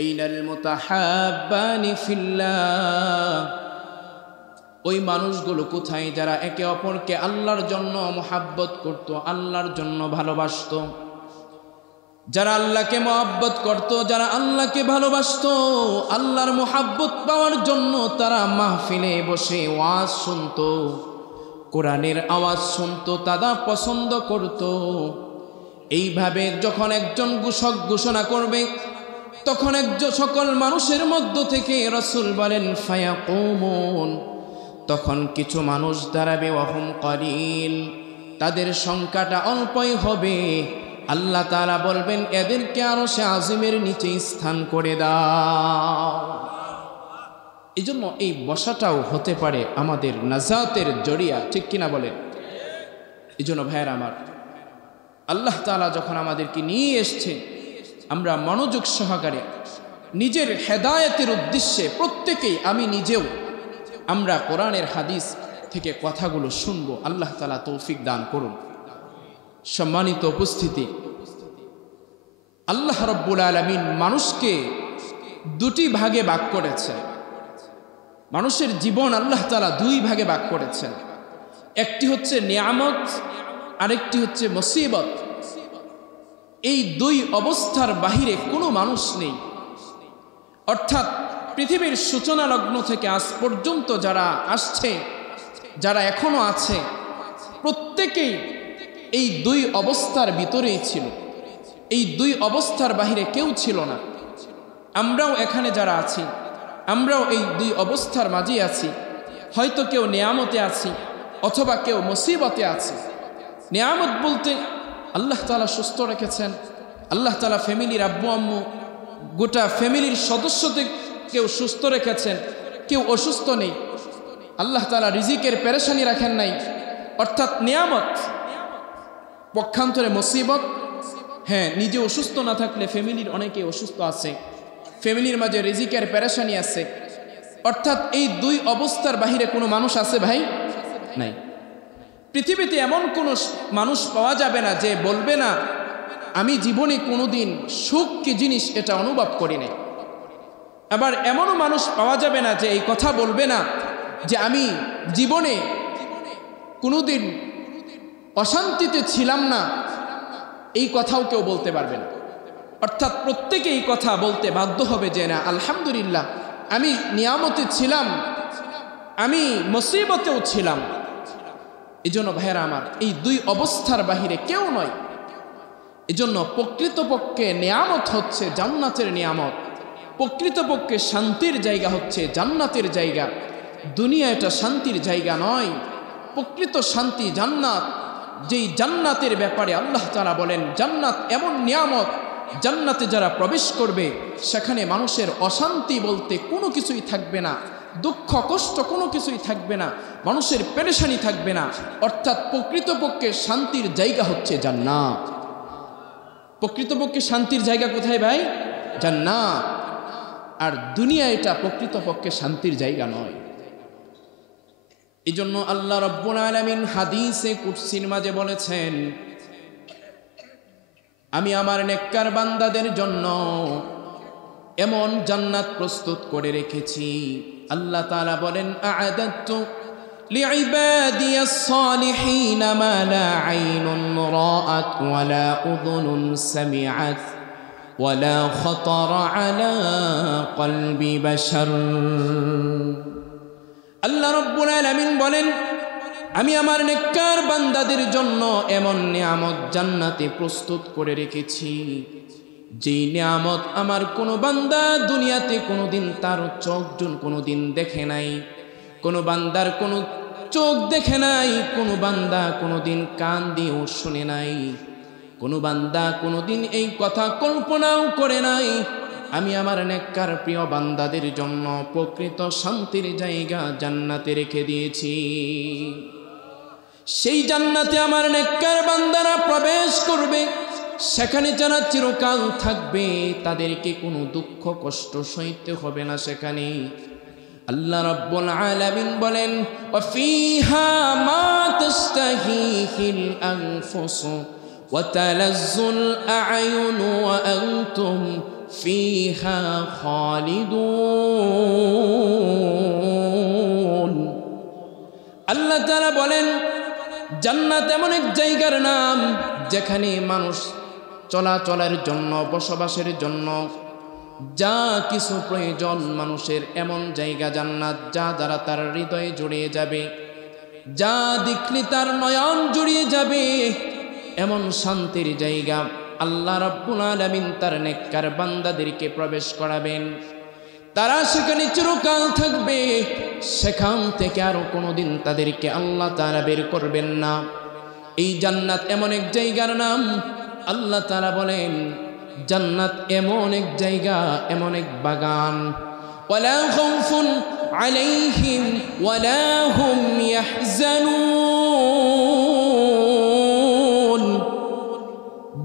আইনাল মুতাহাব্বানি ফিল্লাহ, ওই মানুষগুলো কোথায় যারা একে অপরকে আল্লাহর জন্য মুহাব্বত করত, আল্লাহর জন্য ভালোবাসত। যারা আল্লাহকে মুহাব্বত করত, যারা আল্লাহকে ভালোবাসত, আল্লাহর মুহাব্বত পাওয়ার জন্য তারা মাহফিলে বসে ওয়াজ শুনত, কোরআনের আওয়াজ শুনত, তারা পছন্দ করত। এইভাবে যখন একজন ঘোষক ঘোষণা করবে, তখন সকল মানুষের মধ্য থেকে রাসূল বলেন ফায়াকুমুন, তখন কিছু মানুষ দাঁড়াবে, ওয়াহুম কালিল, তাদের সংখ্যাটা অল্পই হবে। আল্লাহ তাআলা বলবেন এদেরকে আরশে আজিমের নিচে স্থান করে দাও। এজন্য এই বসাটাও হতে পারে আমাদের নাজাতের জরিয়া, ঠিক কিনা বলেন? এজন্য ভাইয়েরা আমার, আল্লাহ তাআলা যখন আমাদেরকে নিয়ে এসছে, আমরা মনোযোগ সহকারে নিজের হেদায়েতের উদ্দেশ্যে প্রত্যেকেই, আমি নিজেও, আমরা কোরআনের হাদিস থেকে কথাগুলো শুনব। আল্লাহ তাআলা তৌফিক দান করুন। সম্মানিত উপস্থিতি, আল্লাহ রাব্বুল আলামিন মানুষকে দুটি ভাগে ভাগ করেছেন। মানুষের জীবন আল্লাহ তাআলা দুই ভাগে ভাগ করেছেন। একটি হচ্ছে নিয়ামত, আরেকটি হচ্ছে মুসিবত। এই দুই অবস্থার বাহিরে কোনো মানুষ নেই। অর্থাৎ পৃথিবীর সূচনা লগ্ন থেকে আজ পর্যন্ত যারা আসছে, যারা এখনো আছে, প্রত্যেকেই এই দুই অবস্থার ভিতরেই ছিল। এই দুই অবস্থার বাহিরে কেউ ছিল না। আমরাও এখানে যারা আছি, আমরাও এই দুই অবস্থার মাঝে আছি। হয়তো কেউ নিয়ামতে আছি, অথবা কেউ মুসিবতে আছে। নিয়ামত বলতে আল্লাহ তাআলা সুস্থ রেখেছেন, আল্লাহ তাআলা ফ্যামিলির আব্বু আম্মু, গোটা ফ্যামিলির সদস্যদের কেউ সুস্থ রেখেছেন, কেউ অসুস্থ নেই। আল্লাহ তাআলা রিজিকের পেরেশানি রাখেন নাই, অর্থাৎ নিয়ামত। পক্ষান্তরে মুসিবত, হ্যাঁ, নিজে অসুস্থ না থাকলে ফ্যামিলির অনেকে অসুস্থ আছে, ফ্যামিলির মাঝে রিজিকের পেরেশানি আছে। অর্থাৎ এই দুই অবস্থার বাহিরে কোনো মানুষ আছে ভাই? নাই। পৃথিবীতে এমন কোনো মানুষ পাওয়া যাবে না যে বলবে না আমি জীবনে কোনোদিন সুখ কি জিনিস এটা অনুভব করি নাই। আবার এমনও মানুষ পাওয়া যাবে না যে এই কথা বলবে না যে আমি জীবনে কোনোদিন অশান্তিতে ছিলাম না, এই কথাও কেউ বলতে পারবে না। অর্থাৎ প্রত্যেকে এই কথা বলতে বাধ্য হবে যে না, আলহামদুলিল্লাহ, আমি নিয়ামতে ছিলাম, আমি মুসিবতেও ছিলাম। এজন্য ভাইয়েরা আমার, এই দুই অবস্থার বাহিরে কেউ নয়। এজন্য প্রকৃতপক্ষে নিয়ামত হচ্ছে জান্নাতের নিয়ামত, প্রকৃতপক্ষে শান্তির জায়গা হচ্ছে জান্নাতের জায়গা। দুনিয়া এটা শান্তির জায়গা নয়। প্রকৃত শান্তি জান্নাত। যেই জান্নাতের ব্যাপারে আল্লাহ তাআলা বলেন জান্নাত এমন নিয়ামত, জান্নাতে যারা প্রবেশ করবে সেখানে মানুষের অশান্তি বলতে কোনো কিছুই থাকবে না, দুঃখ কষ্ট কোনো কিছুই থাকবে না, মানুষের পেরেশানি থাকবে না। অর্থাৎ প্রকৃতপক্ষে শান্তির জায়গা হচ্ছে জান্নাত। প্রকৃতপক্ষে শান্তির জায়গা কোথায় ভাই? জান্নাত। আর দুনিয়া এটা প্রকৃতপক্ষে শান্তির জায়গা নয়। এজন্য আল্লাহ রাব্বুল আলামিন হাদিসে কুদসির মাঝে বলেছেন, আমি আমার নেককার বান্দাদের জন্য এমন জান্নাত প্রস্তুত করে রেখেছি। আল্লাহ তাআলা বলেন আ'আদাতু লিইবাদিয়াস সালিহিন মা লা আইনুন রাআত ওয়া লা উযুনুন সামিআত ওয়া লা খাতারা আলা কলবি বাশার। আল্লাহ রাব্বুল আলামিন বলেন আমি আমার নেককার বান্দাদের জন্য এমন নিয়ামত জান্নাতে প্রস্তুত করে রেখেছি, যেই নিয়ামত আমার কোনো বান্দা দুনিয়াতে কোনোদিন তার চোখ কোনোদিন দেখে নাই, কোনো বান্দার কোনো চোখ দেখে নাই, কোনো বান্দা কোনোদিন কান দিয়েও শুনে নাই, কোনো বান্দা কোনোদিন এই কথা কল্পনাও করে নাই। আমি আমার নেককার প্রিয় বান্দাদের জন্য প্রকৃত শান্তির জায়গা জান্নাতে রেখে দিয়েছি। সেই জান্নাতে আমার নেককার বান্দারা প্রবেশ করবে, সেখানে যারা চিরকাল থাকবে তাদেরকে কোনো দুঃখ কষ্ট সইতে হবে না। সেখানে আল্লাহ রাব্বুল আলামিন বলেন ওয়া ফিহা মা তাস্তাহিহিল আনফুসু ওয়া তালাজ্জুল আ'য়ুনু ওয়া আনতুম ফিহা খালিদুন। আল্লাহ তাআলা বলেন জান্নাত এমন এক জায়গার নাম যেখানে মানুষ চলাচলের জন্য, বসবাসের জন্য যা কিছু প্রয়োজন মানুষের, এমন জায়গা জান্নাত, যা দ্বারা তার হৃদয়ে জড়িয়ে যাবে, যা দেখলে তার নয়ন জড়িয়ে যাবে, এমন শান্তির জায়গা আল্লাহ রাব্বুল আলামিন তার নেককার বান্দাদেরকে প্রবেশ করাবেন। তারা সেখানে চিরকাল থাকবে, সেখান থেকে আরো কোনোদিন তাদেরকে আল্লাহ তাআলা বের করবেন না। এই জান্নাত এমন এক জায়গার নাম, আল্লাহ তাআলা বলেন জান্নাত এমন এক জায়গা, এমন এক বাগান, ওয়ালা খাউফুন আলাইহিম ওয়ালা হুম ইয়াহজানুন।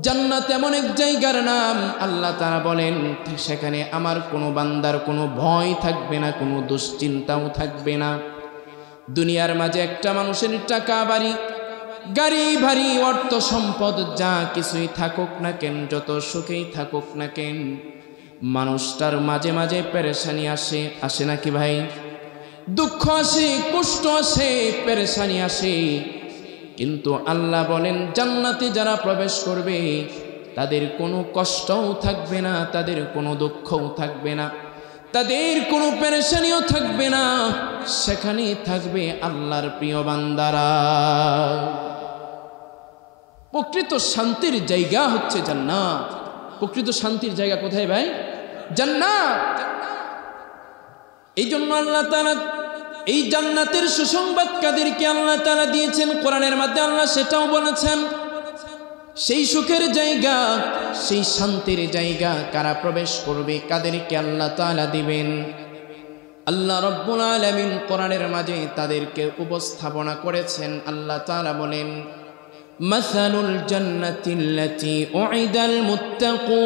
জান্নাত এমন এক জায়গার নাম, আল্লাহ তাআলা বলেন সেখানে আমার কোনো বান্দার কোনো ভয় থাকবে না, কোনো দুশ্চিন্তাও থাকবে না। দুনিয়ার মাঝে একটা মানুষের টাকা বাড়ি, গাড়ি ভারী, অর্থ সম্পদ যা কিছুই থাকুক না কেন, যত সুখেই থাকুক না কেন, মানুষটার মাঝে মাঝে পেরেশানি আসে, আসে নাকি ভাই? দুঃখ আসে, কষ্ট আসে, পেরেশানি আসে। কিন্তু আল্লাহ বলেন জান্নাতে যারা প্রবেশ করবে তাদের কোনো কষ্টও থাকবে না, তাদের কোনো দুঃখও থাকবে না, তাদের কোনো পেরেশানিও থাকবে না। সেখানে থাকবে আল্লাহর প্রিয় বান্দারা। প্রকৃত শান্তির জায়গা হচ্ছে জান্নাত। প্রকৃত শান্তির জায়গা কোথায় ভাই? জান্নাত। এই জন্য আল্লাহ তাআলা এই জান্নাতের সুসংবাদ কাদেরকে আল্লাহ তাআলা দিয়েছেন কোরআনের মধ্যে, আল্লাহ সেটাও বলেছেন। সেই সুখের জায়গা, সেই শান্তির জায়গা কারা প্রবেশ করবে, কাদেরকে আল্লাহ তাআলা দিবেন, আল্লাহ রাব্বুল আলামিন কোরআনের মাঝে তাদেরকে উপস্থাপনা করেছেন। আল্লাহ তাআলা বলেন মাসালুল জান্নাতিল্লাতী উইদাল মুত্তাকুন।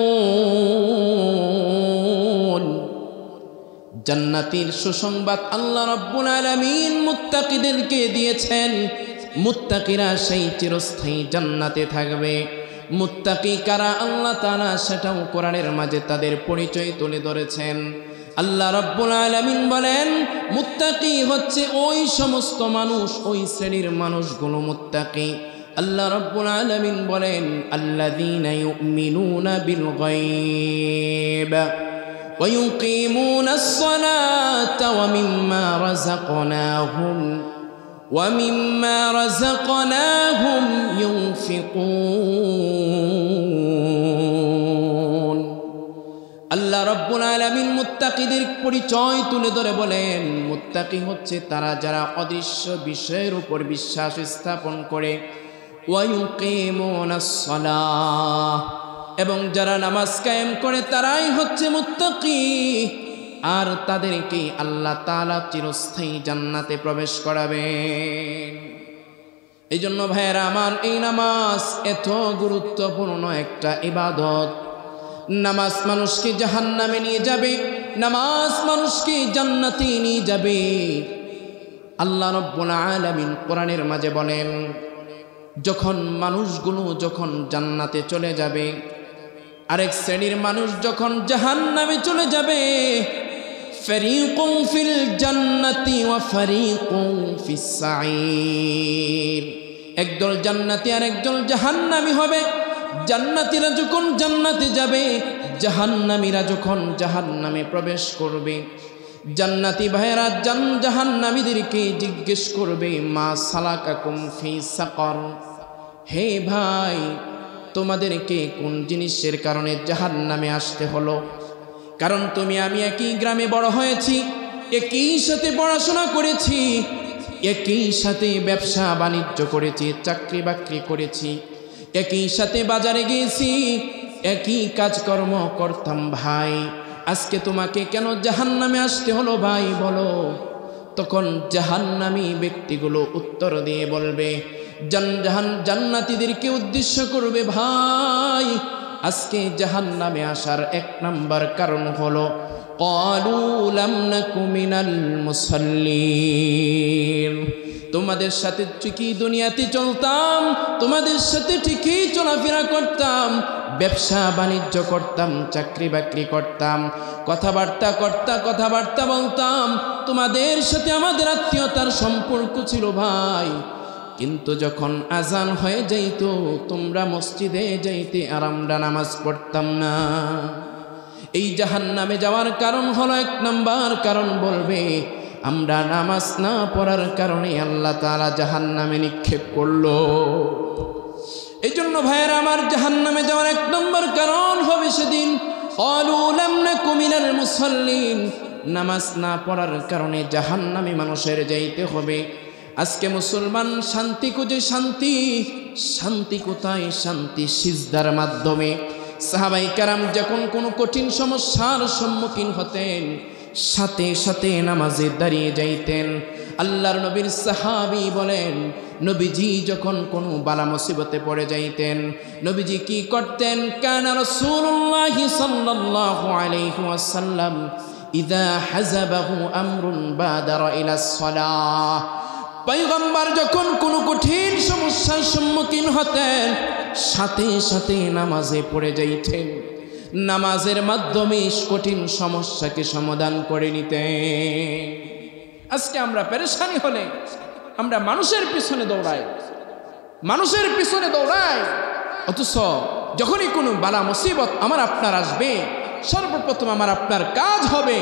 জান্নাতের সুসংবাদ আল্লাহ রাব্বুল আলামিন মুত্তাকিদেরকে দিয়েছেন। মুত্তাকিরা সেই চিরস্থায়ী জান্নাতে থাকবে। মুত্তাকি কারা আল্লাহ তাআলা সেটাও কোরআনের মাঝে তাদের পরিচয় তুলে ধরেছেন। আল্লাহ রাব্বুল আলামিন বলেন মুত্তাকি হচ্ছে ওই সমস্ত মানুষ, ওই শ্রেণীর মানুষগুলো মুত্তাকি। আল্লাহ রাব্বুল আলামিন বলেন আল্লাযীনা ইউমিনুনা বিল গায়ব ওয়া ইউকিমুনাস সালাতা ওয়া মিম্মা রাযাকনাহুম ইউনফিকুন। আল্লাহ রাব্বুল আলামিন মুত্তাকিদের পরিচয় তুলে ধরে বলেন মুত্তাকি হচ্ছে তারা যারা অদৃশ্য বিষয়ের উপর বিশ্বাস স্থাপন করে, ওয়া ইউকিমুনাস সালাহ, এবং যারা নামাজ কায়েম করে তারাই হচ্ছে মুত্তাকি। আর তাদেরকে আল্লাহ তাআলা চিরস্থায়ী জান্নাতে প্রবেশ করাবেন। এই জন্য ভাইয়েরা আমার, এই নামাজ এত গুরুত্বপূর্ণ একটা ইবাদত। নামাজ মানুষকে জাহান্নামে নিয়ে যাবে, নামাজ মানুষকে জান্নাতে নিয়ে যাবে। আল্লাহ রাব্বুল আলামিন কোরআনের মাঝে বলেন যখন মানুষগুলো যখন জান্নাতে চলে যাবে, আরেক শ্রেণীর মানুষ যখন জাহান্নামে চলে যাবে, ফারিকুন ফিল জান্নাতি ওয়া ফারিকুন ফিস সাঈর। একদল জান্নাতি আর একদল জাহান্নামী হবে। জান্নাতীরা যখন জান্নাতে যাবে, জাহান্নামীরা যখন জাহান্নামে প্রবেশ করবে, জান্নাতি ভাইয়েরা জাহান্নামীদেরকে জিজ্ঞেস করবে মা সালাকাকুম ফি সাকর, হে ভাই তোমাদেরকে কোন জিনিসের কারণে জাহান্নামে আসতে হলো? কারণ তুমি আমি একই গ্রামে বড় হয়েছি, একই সাথে পড়াশোনা করেছি, একই সাথে ব্যবসা বাণিজ্য করেছি, চাকরি বাকরি করেছি, একই সাথে বাজারে গিয়েছি, একই কাজকর্ম করতাম ভাই, আজকে তোমাকে কেন জাহান্নামে আসতে হলো ভাই বলো? তখন জাহান্নামী ব্যক্তিগুলো উত্তর দিয়ে বলবে, জান্নাতীদেরকে উদ্দেশ্য করবে, ভাই আজকে জাহান্নামে আসার এক নাম্বার কারণ হলো ক্বালু লাম নাকু মিনাল মুসাল্লিন, তোমাদের সাথে ঠিকই দুনিয়াতে চলতাম, তোমাদের সাথে ঠিকই চলাফেরা করতাম, ব্যবসা বাণিজ্য করতাম, চাকরি বাকরি করতাম, কথাবার্তা বলতাম, তোমাদের সাথে আমাদের আত্মীয়তার সম্পর্ক ছিল ভাই। কিন্তু যখন আজান হয়ে যাইত তোমরা মসজিদে যাইতে আর আমরা নামাজ পড়তাম না। এই জাহান্নামে যাওয়ার কারণ হলো, 1 নাম্বার কারণ বলবে আমরা নামাজ না পড়ার কারণে আল্লাহ তাআলা জাহান্নামে নিক্ষেপ করলো। এই জন্য ভাইয়েরা আমার, জাহান্নামে যাওয়ার 1 নম্বর কারণ হবে সেদিন ক্বালু লাম নাকু মিনাল মুসাল্লিন, নামাজ না পড়ার কারণে জাহান্নামে মানুষের যাইতে হবে। আজকে মুসলমান শান্তি খুঁজে, শান্তি কোথায়? শান্তি সিজদার মাধ্যমে। সাহাবায়ে কেরাম যখন কোনো কঠিন সমস্যার সম্মুখীন হতেন সাথে সাথে নামাজে দাঁড়িয়ে যাইতেন। আল্লাহর নবীর সাহাবী বলেন, নবীজি যখন কোনো বালা মুসিবতে পড়ে যাইতেন নবীজি কি করতেন? কানা রাসূলুল্লাহ সাল্লাল্লাহু আলাইহি ওয়াসাল্লাম ইযা হাযাবাহু আমরুন বাদারা ইলাস সালাহ, পয়গম্বর যখন কোনো কঠিন সমস্যার সম্মুখীন হতেন সাথে সাথে নামাজে পড়ে যাইতেন, নামাজের মাধ্যমে কঠিন সমস্যাকে সমাধান করে নিতেন। আজকে আমরা পেরেশানি হলে আমরা মানুষের পিছনে দৌড়াই, অথচ যখনই কোনো বালা মুসিবত আমার আপনার আসবে সর্বপ্রথম আমার আপনার কাজ হবে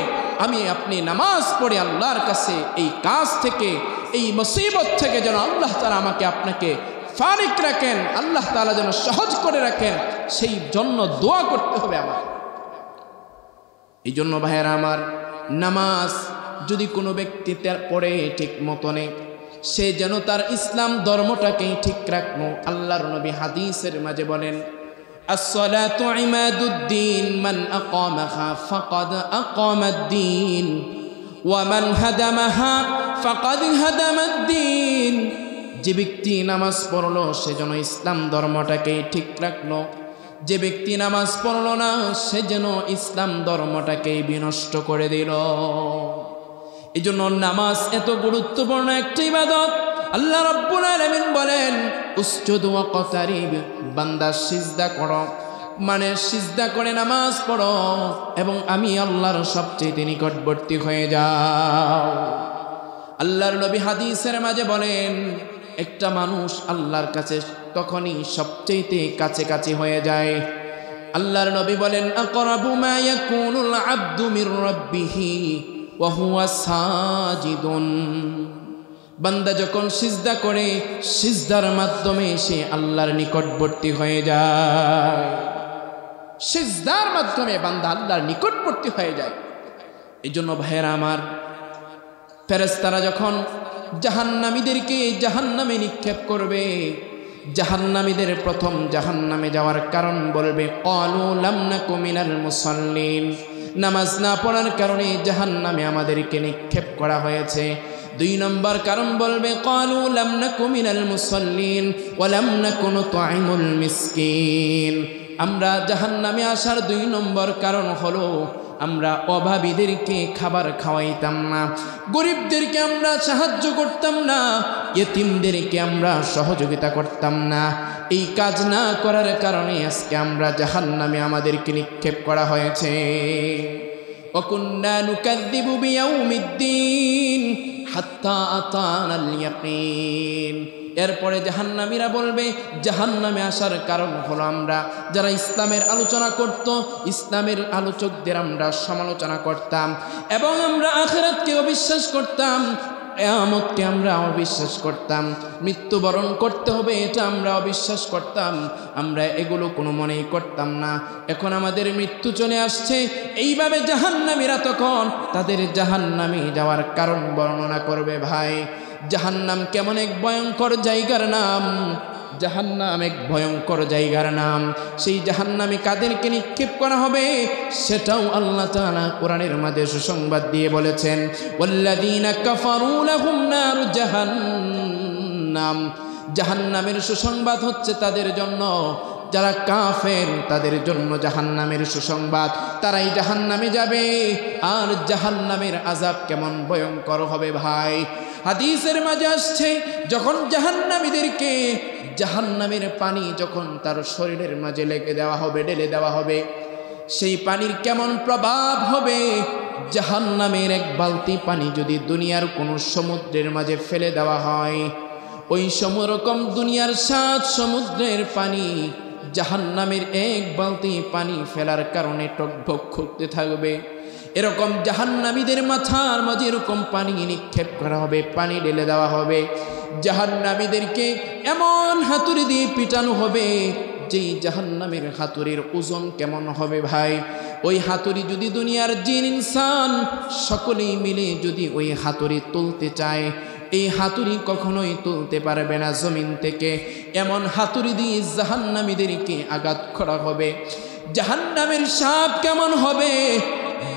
আমি আপনি নামাজ পড়ে আল্লাহর কাছে এই কাজ থেকে, এই মুসিবত থেকে যেন আল্লাহ তাআলা আমাকে আপনাকে ফারিক রাখেন, আল্লাহ তাআলা যেন সহজ করে রাখেন, সেই জন্য দোয়া করতে হবে আমার। এই জন্য ভাইয়েরা আমার, নামাজ যদি কোনো ব্যক্তি পড়ে ঠিক মতনে, সে যেন তার ইসলাম ধর্মটাকেই ঠিক রাখলো। আল্লাহর নবী হাদিসের মাঝে বলেন, as-salatu imaduddin man aqamaha faqad aqamaddin wa man hadamaha faqad hadamaddin। যে ব্যক্তি নামাজ পড়লো সে যেন ইসলাম ধর্মটাকে ঠিক রাখলো, যে ব্যক্তি নামাজ পড়লো না সে যেন ইসলাম ধর্মটাকে বিনষ্ট করে দিল। এই জন্য নামাজ এত গুরুত্বপূর্ণ একটি ইবাদত। আল্লাহ রাব্বুল আলামিন বলেন, উসজুদু ওয়াকতারিব, বান্দা সিজদা করো, মানে সিজদা করে নামাজ পড়ো এবং আমি আল্লাহর সবচেয়ে নিকটবর্তী হয়ে যাও। আল্লাহর নবী হাদিসের মাঝে বলেন, একটা মানুষ আল্লাহর কাছে তখনই সবচেয়ে কাছাকাছি হয়ে যায়। আল্লাহর নবী বলেন, আকরাবু মা ইয়াকুনুল আবদু মির রাব্বিহি ওয়া হুয়া সাজিদুন। বান্দা যখন সিজদা করে সিজদার মাধ্যমে সে আল্লাহর নিকটবর্তী হয়ে যায়, সিজদার মাধ্যমে বান্দা আল্লাহর নিকটবর্তী হয়ে যায়। এই জন্য ভাইয়েরা আমার, ফেরেশতারা যখন জাহান্নামীদেরকে জাহান্নামে নিক্ষেপ করবে, জাহান্নামীদের প্রথম জাহান্নামে যাওয়ার কারণ বলবে ক্বালু লাম নাকু মিনাল মুসাল্লিন, নামাজ না পড়ার কারণে জাহান্নামে আমাদেরকে নিক্ষেপ করা হয়েছে। 2 নম্বর কারণ বলবে ক্বালু লাম নাকু মিনাল মুসাল্লিন ওয়া লাম নাকু নুতঈমুল মিসকিন। আমরা জাহান্নামে আসার 2 নম্বর কারণ হলো আমরা অভাবীদেরকে খাবার খাওয়াইতাম না, গরিবদেরকে আমরা সাহায্য করতাম না, ইতিমদেরকে আমরা সহযোগিতা করতাম না। এই কাজ না করার কারণে আজকে আমরা জাহান্নামে আমাদেরকে নিক্ষেপ করা হয়েছে। ওয়া কুন্না নুকাযযিবু বিয়াউমিদ্দিন হাত্তা আতানাল ইয়াকিন। এরপরে জাহান্নামীরা বলবে, জাহান্নামে আসার কারণ হলো আমরা যারা ইসলামের আলোচনা করত, ইসলামের আলোচকদের আমরা সমালোচনা করতাম এবং আমরা আখিরাতকে অবিশ্বাস করতাম, কিয়ামতকে আমরা অবিশ্বাস করতাম, মৃত্যুবরণ করতে হবে এটা আমরা অবিশ্বাস করতাম, আমরা এগুলো কোনো মনেই করতাম না। এখন আমাদের মৃত্যু চলে আসছে, এইভাবে জাহান্নামীরা তখন তাদের জাহান্নামে যাওয়ার কারণ বর্ণনা করবে। ভাই, জাহান্নাম কেমন এক ভয়ঙ্কর জায়গার নাম, জাহান্নাম এক ভয়ঙ্কর জায়গার নাম। সেই জাহান্নামে কাদেরকে নিক্ষেপ করা হবে সেটাও আল্লাহ তাআলা কোরআনের মাঝে সুসংবাদ দিয়ে বলেছেন, ওয়াল্লাযীনা কাফারু লাহুম নারু জাহান্নাম। জাহান্নামের সুসংবাদ হচ্ছে তাদের জন্য, যারা কাফের তাদের জন্য জাহান্নামের সুসংবাদ, তারাই জাহান্নামে যাবে। আর জাহান্নামের আযাব কেমন ভয়ঙ্কর হবে ভাই, হাদিসের মাঝে আসছে যখন জাহান্নামীদেরকে জাহান্নামের পানি যখন তার শরীরের মাঝে লেগে দেওয়া হবে, ঢেলে দেওয়া হবে, সেই পানির কেমন প্রভাব হবে। জাহান্নামের এক বালতি পানি যদি দুনিয়ার কোনো সমুদ্রের মাঝে ফেলে দেওয়া হয়, ওই সমরকম দুনিয়ার 7 সমুদ্রের পানি জাহান্নামের এক বালতি পানি ফেলার কারণে টকবক করতে থাকবে। এরকম জাহান্নামীদের মাথার মাঝে এরকম পানি নিক্ষেপ করা হবে, পানি ঢেলে দেওয়া হবে। জাহান্নামীদেরকে এমন হাতুড়ি দিয়ে পিটানো হবে, যেই জাহান্নামের হাতুড়ির ওজন কেমন হবে ভাই, ওই হাতুড়ি যদি দুনিয়ার জিন ইনসান সকলেই মিলে যদি ওই হাতুড়ি তুলতে চায়, এই হাতুড়ি কখনোই তুলতে পারবে না জমিন থেকে। এমন হাতুড়ি দিয়ে জাহান্নামীদেরকে আঘাত করা হবে। জাহান্নামের সাপ কেমন হবে?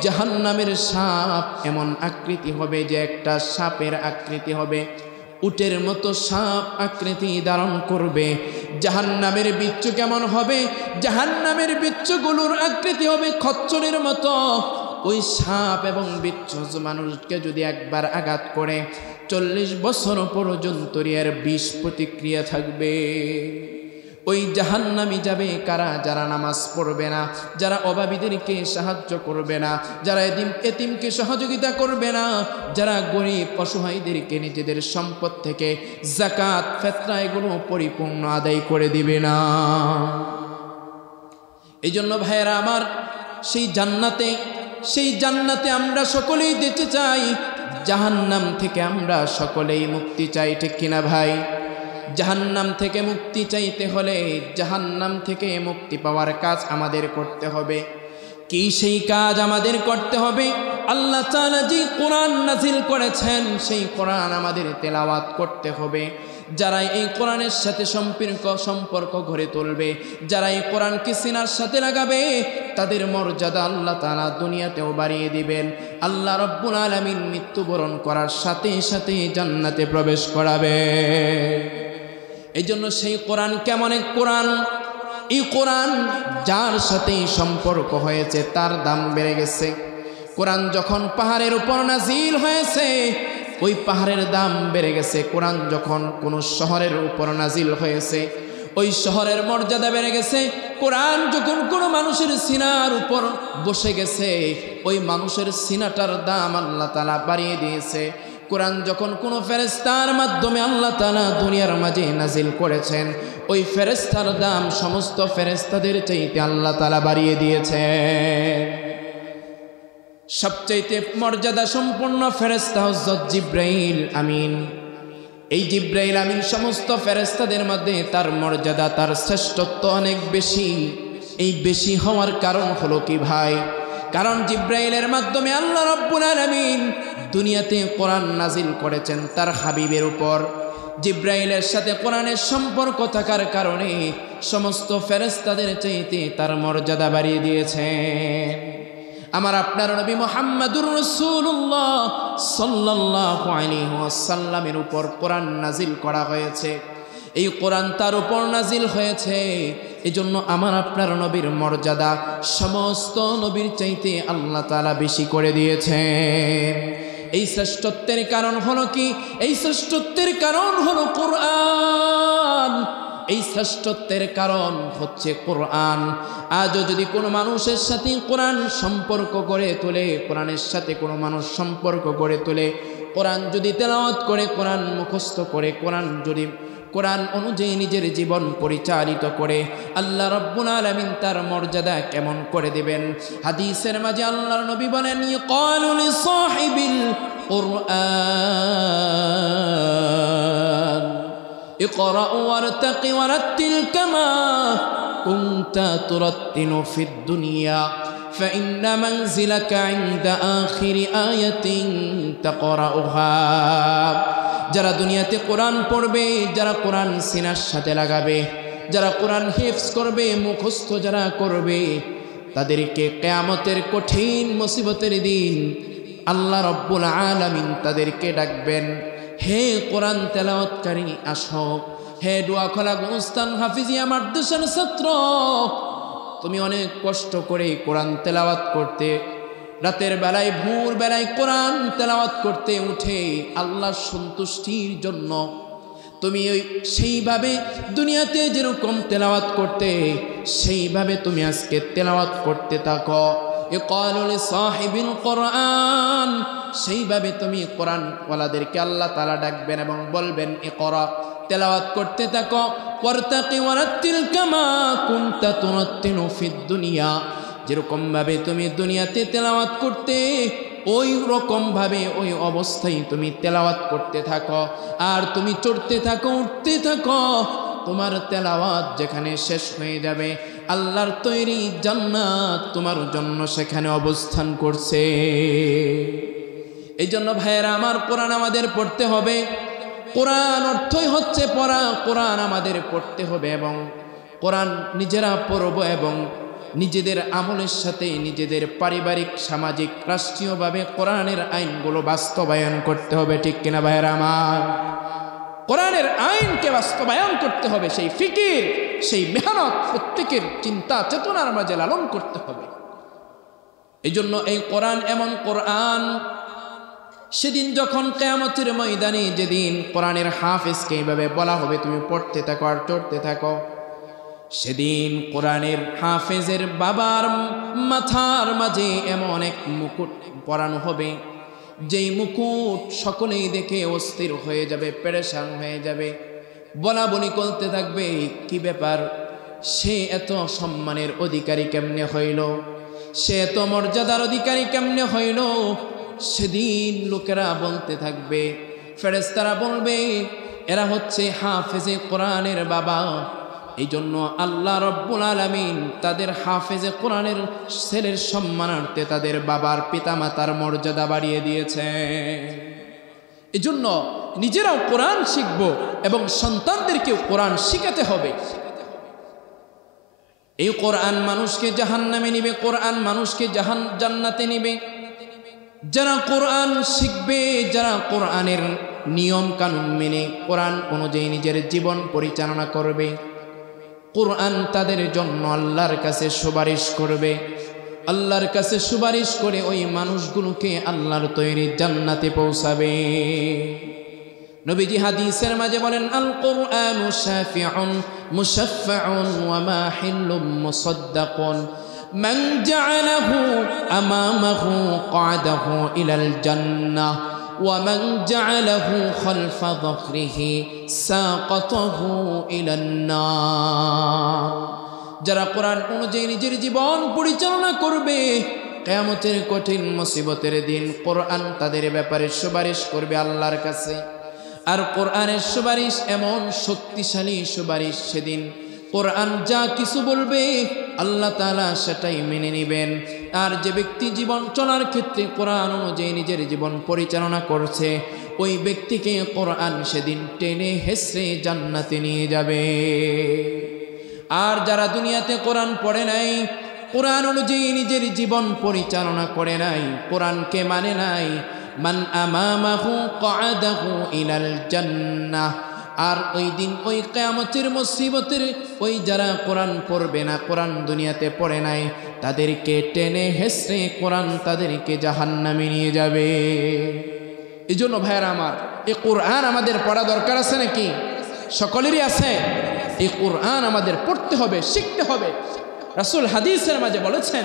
জাহান্নামের সাপ এমন আকৃতি হবে যে একটা সাপের আকৃতি হবে, উটের মতো সাপ আকৃতি ধারণ করবে। জাহান্নামের বিচ্ছু কেমন হবে? জাহান্নামের বিচ্ছুগুলোর আকৃতি হবে খচ্চরের মতো। ওই সাপ এবং বিচ্ছু মানুষকে যদি একবার আঘাত করে 40 বছর পর্যন্ত এর বিষ প্রতিক্রিয়া থাকবে। ওই জাহান্নামী যাবে কারা? যারা নামাজ পড়বে না, যারা অভাবীদেরকে সাহায্য করবে না, যারা এতিমকে সহযোগিতা করবে না, যারা গরিব অসহায়দেরকে নিজেদের সম্পদ থেকে যাকাত ফিতরা এগুলো পরিপূর্ণ আদায় করে দিবে না। এই জন্য ভাইয়েরা আমার, সেই জান্নাতে আমরা সকলেই যেতে চাই। জাহান্নাম থেকে আমরা সকলেই মুক্তি চাই, ঠিক কিনা ভাই? জাহান্নাম থেকে মুক্তি চাইতে হলে জাহান্নাম থেকে মুক্তি পাওয়ার কাজ আমাদের করতে হবে। কি সেই কাজ আমাদের করতে হবে? আল্লাহ তাআলা যে কোরআন নাজিল করেছেন সেই কোরআন আমাদের তেলাওয়াত করতে হবে। যারা এই কোরআনের সাথে সম্পর্ক গড়ে তুলবে, যারা এই কোরআনকে সিনার সাথে লাগাবে, তাদের মর্যাদা আল্লাহ তাআলা দুনিয়াতেও বাড়িয়ে দিবেন। আল্লাহ রাব্বুল আলামিন মৃত্যুবরণ করার সাথে সাথে জান্নাতে প্রবেশ করাবে। এই জন্য সেই কোরআন কেমন এক কোরআন, এই কোরআন যার সাথে সম্পর্ক হয়েছে তার দাম বেড়ে গেছে। কোরআন যখন পাহাড়ের উপর নাজিল হয়েছে ওই পাহাড়ের দাম বেড়ে গেছে। কোরআন যখন কোনো শহরের উপর নাজিল হয়েছে ওই শহরের মর্যাদা বেড়ে গেছে। কোরআন যখন কোনো মানুষের সিনার উপর বসে গেছে ওই মানুষের সিনাটার দাম আল্লাহ তাআলা বাড়িয়ে দিয়েছে। কোরআন যখন কোনো ফেরেশতার মাধ্যমে আল্লাহ তাআলা দুনিয়ার মাঝে নাজিল করেছেন ওই ফেরেশতার দাম সমস্ত ফেরেশতাদের চাইতে আল্লাহ তাআলা বাড়িয়ে দিয়েছে। সবচাইতে মর্যাদা সম্পন্ন ফেরেশতা হযরত জিবরাইল আমিন। এই জিবরাইল আমিন সমস্ত ফেরেশতাদের মধ্যে তার মর্যাদা, তার শ্রেষ্ঠত্ব অনেক বেশি। এই বেশি হওয়ার কারণ হলো কি ভাই? কারণ জিবরাইলের মাধ্যমে আল্লাহ রাব্বুল আলামিন দুনিয়াতে কোরআন নাজিল করেছেন তার হাবিবের উপর। জিবরাইলের সাথে কোরআনের সম্পর্ক থাকার কারণে সমস্ত ফেরেশতাদের চাইতে তার মর্যাদা বাড়িয়ে দিয়েছেন। আমার আপনার নবী মুহাম্মদুর রাসূলুল্লাহ সাল্লাল্লাহু আলাইহি ওয়াসাল্লামের উপর কোরআন নাজিল করা হয়েছে। এই কোরআন তার উপর নাজিল হয়েছে, এজন্য আমার আপনার নবীর মর্যাদা সমস্ত নবীর চাইতে আল্লাহ তাআলা বেশি করে দিয়েছেন। এই শ্রেষ্ঠত্বের কারণ হলো কি? এই শ্রেষ্ঠত্বের কারণ হলো কোরআন। এই শ্রেষ্ঠত্বের কারণ হচ্ছে কোরআন। আজও যদি কোনো মানুষের সাথে কোরআন সম্পর্ক গড়ে তোলে, কোরআনের সাথে কোনো মানুষ সম্পর্ক গড়ে তোলে, কোরআন যদি তেলাওয়াত করে, কোরআন মুখস্থ করে, কোরআন অনুযায়ী নিজের জীবন পরিচালিত করে, আল্লাহ রাব্বুল আলামিন তার মর্যাদা কেমন করে দিবেন। হাদিসের মাঝে আল্লাহর নবী বলেন, ইয়াকালু লিসাহিবিল কুরআন ইকরা ওয়ারতাকি ওয়ারাত্তিল কামা কুনতা তুরাত্তিলু ফিদ দুনিয়া ফাইন্না মানজিলাকা ইনদা আখিরি আয়াতিন তাকরাউহা। যারা দুনিয়াতে কোরআন পড়বে, যারা কোরআন সিনার সাথে লাগাবে, যারা কোরআন হিফজ করবে, মুখস্থ যারা করবে, তাদেরকে কিয়ামতের কঠিন মুসিবতের দিন আল্লাহ রাব্বুল আলামিন তাদেরকে ডাকবেন, হে কোরআন তেলাওয়াতকারী আসো, হে দোয়াখোলা গুলিস্তান হাফিজিয়া মাদ্রাসার ছাত্র, তুমি অনেক কষ্ট করে কোরআন তেলাওয়াত করতে রাতের বেলায় ভোর বেলায় কোরআন তেলাওয়াত করতে উঠে আল্লাহর সন্তুষ্টির জন্য তুমি ওই সেইভাবে দুনিয়াতে যেরকম তেলাওয়াত করতে সেইভাবে তুমি আজকে তেলাওয়াত করতে থাকো। ইকালু লিসাহিবিল কোরআন, সেইভাবে তুমি কোরআন ওয়ালাদেরকে আল্লাহ তাআলা ডাকবেন এবং বলবেন ইকরা, তেলাওয়াত করতে থাকো। ওয়ারতাকি ওয়ারাত্তিল কামা কুনতা তুরাত্তিলু ফিদ দুনিয়া, যেরকম ভাবে তুমি দুনিয়াতে তেলাওয়াত করতে ওই রকম ভাবে ওই অবস্থায় তুমি তেলাওয়াত করতে থাকো। আর তুমি চড়তে থাকো, উঠতে থাকো, তোমার তেলাওয়াত যেখানে শেষ হয়ে যাবে আল্লাহর তৈরি জান্নাত তোমার জন্য সেখানে অবস্থান করছে। এই জন্য ভাইয়েরা আমার, কোরআন আমাদের পড়তে হবে। কোরআন অর্থই হচ্ছে পড়া। কোরআন আমাদের পড়তে হবে এবং কোরআন নিজেরা পড়ব এবং নিজেদের আমলের সাথে নিজেদের পারিবারিক, সামাজিক, রাষ্ট্রীয়ভাবে কোরআনের আইনগুলো বাস্তবায়ন করতে হবে। ঠিক কিনা ভাইয়েরা আমার? কোরআনের আইনকে বাস্তবায়ন করতে হবে। সেই ফিকির, সেই মেহনত প্রত্যেকের চিন্তা চেতনার মাঝে লালন করতে হবে। এই জন্য এই কোরআন এমন কোরআন, সেদিন যখন কিয়ামতের ময়দানে যেদিন কোরআনের হাফেজকে এইভাবে বলা হবে তুমি পড়তে থাকো আর চড়তে থাকো, সেদিন কোরআনের হাফেজের বাবার মাথার মাঝে এমন এক মুকুট পরানো হবে, যেই মুকুট সকলেই দেখে অস্থির হয়ে যাবে, পেরেশান হয়ে যাবে, বলা বলি করতে থাকবে কি ব্যাপার, সে এত সম্মানের অধিকারী কেমনে হইল, সে এত মর্যাদার অধিকারী কেমনে হইল। সেদিন লোকেরা বলতে থাকবে, ফেরেশতারা বলবে এরা হচ্ছে হাফেজে কোরআনের বাবা। এই জন্য আল্লাহ রব্বুল আলামিন তাদের হাফেজে কোরআনের ছেলের সম্মানার্থে তাদের বাবার পিতামাতার মর্যাদা বাড়িয়ে দিয়েছে। এই জন্য নিজেরাও কোরআন শিখব এবং সন্তানদেরকেও কোরআন শিখাতে হবে। এই কোরআন মানুষকে জাহান্নামে নিবে, কোরআন মানুষকে জান্নাতে নিবে। যারা কোরআন শিখবে, যারা কোরআনের নিয়ম কানুন মেনে কোরআন অনুযায়ী নিজের জীবন পরিচালনা করবে, কোরআন তাদের জন্য আল্লাহর কাছে সুপারিশ করবে। আল্লাহর কাছে সুপারিশ করে ওই মানুষগুলোকে আল্লাহর তৈরি জান্নাতে পৌঁছাবে। নবীজি হাদিসের মাঝে বলেন, আল কোরআনু শাফিউন মুশাফফাউন ওয়া মাহিল্লুম মুসাদ্দাকুন মান জাআলাহু আমামাহু ক্বাদাহু ইলাল জান্নাহ ওয়া মান জাআলাহু খালফা যহরিহি সাকাতাহু ইলান নার। যারা কোরআন অনুযায়ী নিজের জীবন পরিচালনা করবে, কিয়ামতের কঠিন মুসিবতের দিন কোরআন তাদের ব্যাপারে সুপারিশ করবে আল্লাহর কাছে। আর কোরআনের সুপারিশ এমন শক্তিশালী সুপারিশ, সেদিন কোরআন যা কিছু বলবে আল্লাহ তাআলা সেটাই মেনে নেবেন। আর যে ব্যক্তি জীবন চলার ক্ষেত্রে কোরআন অনুযায়ী নিজের জীবন পরিচালনা করছে, ওই ব্যক্তিকে কোরআন সেদিন টেনে হেসড়ে জান্নাতে নিয়ে যাবে। আর যারা দুনিয়াতে কোরআন পড়ে নাই, কোরআন অনুযায়ী নিজের জীবন পরিচালনা করে নাই, কোরআনকে মানে নাই, মান আমামাহু ক্বাদাহু ইলাল জান্নাহ। আর ওই দিন ওই কিয়ামতের মুসিবতের ওই যারা কোরআন পড়বে না, কোরআন দুনিয়াতে পড়ে নাই, তাদেরকে টেনে হেসড়ে কোরআন তাদেরকে জাহান্নামে নিয়ে যাবে। এই জন্য ভাইয়েরা আমার, এই কোরআন আমাদের পড়া দরকার আছে নাকি? সকলেরই আছে। এই কোরআন আমাদের পড়তে হবে, শিখতে হবে। রাসূল হাদিসের মাঝে বলেছেন,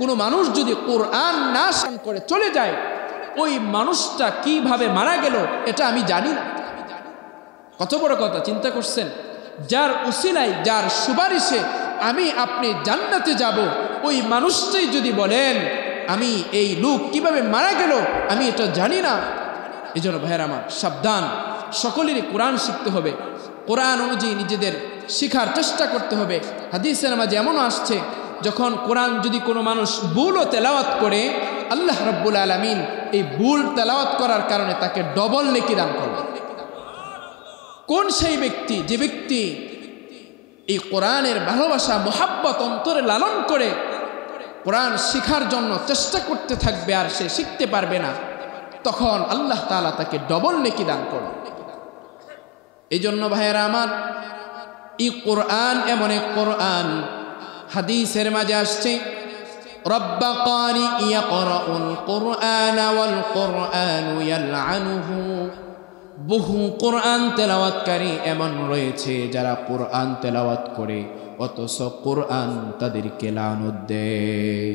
কোনো মানুষ যদি কোরআন না শ্রবণ করে চলে যায়, ওই মানুষটা কিভাবে মারা গেল এটা আমি জানি না। কত বড় কথা, চিন্তা করছেন? যার উসিলায়, যার সুপারিশে আমি আপনি জান্নাতে যাব, ওই মানুষটাই যদি বলেন আমি এই লোক কিভাবে মারা গেল আমি এটা জানি না। এই জন্য ভাইয়ের আমার, সাবধান, সকলেরই কোরআন শিখতে হবে, কোরআন অনুযায়ী নিজেদের শিখার চেষ্টা করতে হবে। হাদিসের মাঝে এমনও আসছে, যখন কোরআন যদি কোনো মানুষ ভুলও তেলাওয়াত করে, আল্লাহ রাব্বুল আলামিন এই ভুল তেলাওয়াত করার কারণে তাকে ডবল নেকি দান করবে। কোন সেই ব্যক্তি, যে ব্যক্তি এই কোরআনের ভালোবাসা, মোহাব্বত অন্তরে লালন করে কোরআন শিখার জন্য চেষ্টা করতে থাকবে আর সে শিখতে পারবে না, তখন আল্লাহ তাআলা তাকে ডবল নেকি দান করবে। এই জন্য ভাইয়েরা আমার, এই কোরআন এমন এক কোরআন, হাদিসের মাঝে আসছে রব্বা কারি ইয়াকরাউল কুরআন ওয়াল কুরআনু ইয়ালআনুহু। বহু কোরআন তেলাওয়াতকারী এমন রয়েছে যারা কোরআন তেলাওয়াত করে অথচ কোরআন তাদেরকে লানত দেয়।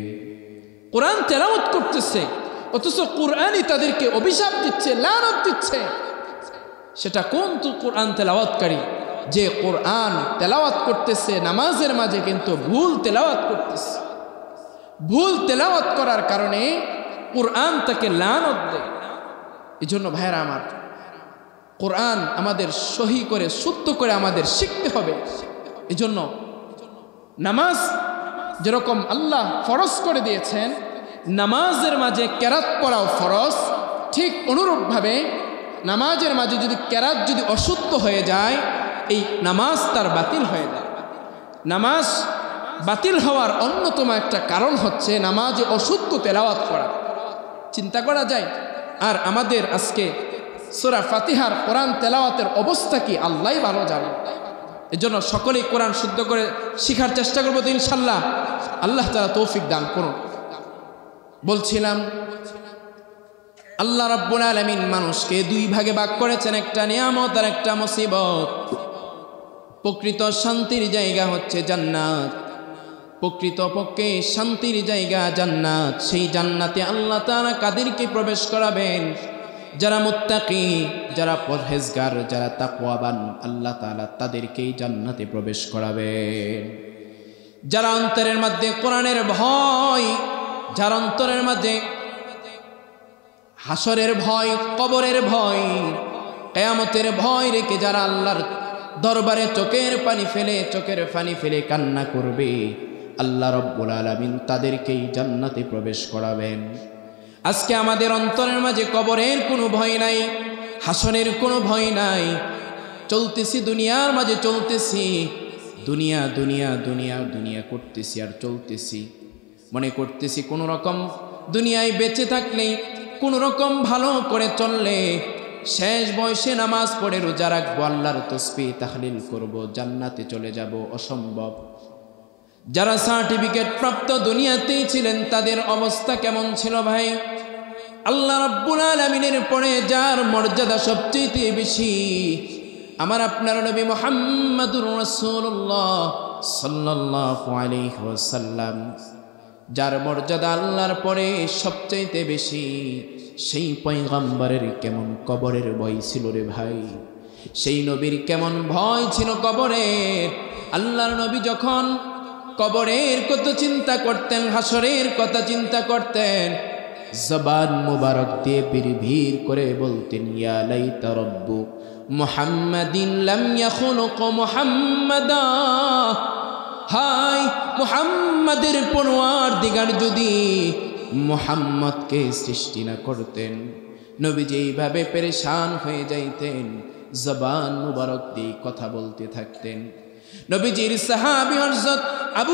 কোরআন তেলাওয়াত করতেছে অথচ কোরআনই তাদেরকে অভিশাপ দিচ্ছে, লানত দিচ্ছে। সেটা কোন তো কোরআন তেলাওয়াতকারী যে কোরআন তেলাওয়াত করতেছে নামাজের মাঝে কিন্তু ভুল তেলাওয়াত করতেছে। ভুল তেলাওয়াত করার কারণে কোরআন তাকে লানত দেয়। এই জন্য ভাইয়েরা আমার, কোরআন আমাদের সহি করে শুদ্ধ করে আমাদের শিখতে হবে। এই জন্য নামাজ যেরকম আল্লাহ ফরজ করে দিয়েছেন, নামাজের মাঝে কেরাত পড়াও ফরজ, ঠিক অনুরূপভাবে নামাজের মাঝে যদি কেরাত যদি অশুদ্ধ হয়ে যায়, এই নামাজ তার বাতিল হয়ে যায়। নামাজ বাতিল হওয়ার অন্যতম একটা কারণ হচ্ছে নামাজে অশুদ্ধ তেলাওয়াত করা। চিন্তা করা যায়। আর আমাদের আজকে সূরা ফাতিহার কোরআন তেলাওয়াতের অবস্থা কি আল্লাহই ভালো জানে। এজন্য সকলেই কোরআন শুদ্ধ করে শিখার চেষ্টা করবো তো ইনশাল্লাহ। আল্লাহ তাআলা তৌফিক দান করুন। বলছিলাম আল্লাহ রাব্বুল আলামিন মানুষকে দুই ভাগে ভাগ করেছেন, একটা নিয়ামত আর একটা মুসিবত। প্রকৃত শান্তির জায়গা হচ্ছে জান্নাত, প্রকৃতপক্ষে শান্তির জায়গা জান্নাত। সেই জান্নাতে আল্লাহ তাআলা কাদেরকে প্রবেশ করাবেন? যারা মুত্তাকি, যারা পরহেজগার, যারা তাকওয়াবান, আল্লাহ তাআলা তাদেরকেই জান্নাতে প্রবেশ করাবেন। যারা অন্তরের মধ্যে কোরআনের ভয়, যার অন্তরের মধ্যে হাসরের ভয়, কবরের ভয়, কিয়ামতের ভয় রেখে যারা আল্লাহর দরবারে চোখের পানি ফেলে কান্না করবে, আল্লাহ রাব্বুল আলামিন তাদেরকেই জান্নাতে প্রবেশ করাবেন। আজকে আমাদের অন্তরের মাঝে কবরের কোনো ভয় নাই, হাসরের কোনো ভয় নাই। চলতেছি দুনিয়ার মাঝে, চলতেছি দুনিয়া দুনিয়া দুনিয়া দুনিয়া করতেছি আর চলতেছি। মনে করতেছি কোনো রকম দুনিয়ায় বেঁচে থাকলেই, কোনো রকম ভালো করে চললে, শেষ বয়সে নামাজ পড়ে রোজা রাখবো, আল্লাহর তাসবিহ তাহলিল করব, জান্নাতে চলে যাব। অসম্ভব। যারা সার্টিফিকেট প্রাপ্ত দুনিয়াতেই ছিলেন তাদের অবস্থা কেমন ছিল ভাই? আল্লাহ রাব্বুল আলামিনের পরে যার মর্যাদা সবচেয়ে বেশি, আমার আপনার নবী মুহাম্মদুর রাসূলুল্লাহ সাল্লাল্লাহু আলাইহি ওয়াসাল্লাম, যার মর্যাদা আল্লাহর পরে সবচেয়ে বেশি, সেই পয়গম্বরের কেমন কবরের ভয় ছিল রে ভাই? সেই নবীর কেমন ভয় ছিল কবরের? আল্লাহর নবী যখন কবরের কথা চিন্তা করতেন, হাসরের কথা চিন্তা করতেন, জবান মুবারক দিয়ে বিড়বিড় করে বলতেন, ইয়া লাইতা রব্বু মুহাম্মাদিন লাম ইয়াখলুক মুহাম্মাদা। হাই মুহাম্মাদের পরওয়ারদিগার যদি মুহাম্মদকে সৃষ্টি না করতেন, নবীজি এইভাবে পেরেশান হয়ে যাইতেন, জবান মুবারক দিয়ে কথা বলতে থাকতেন। নবীজির সাহাবী হযরত আবু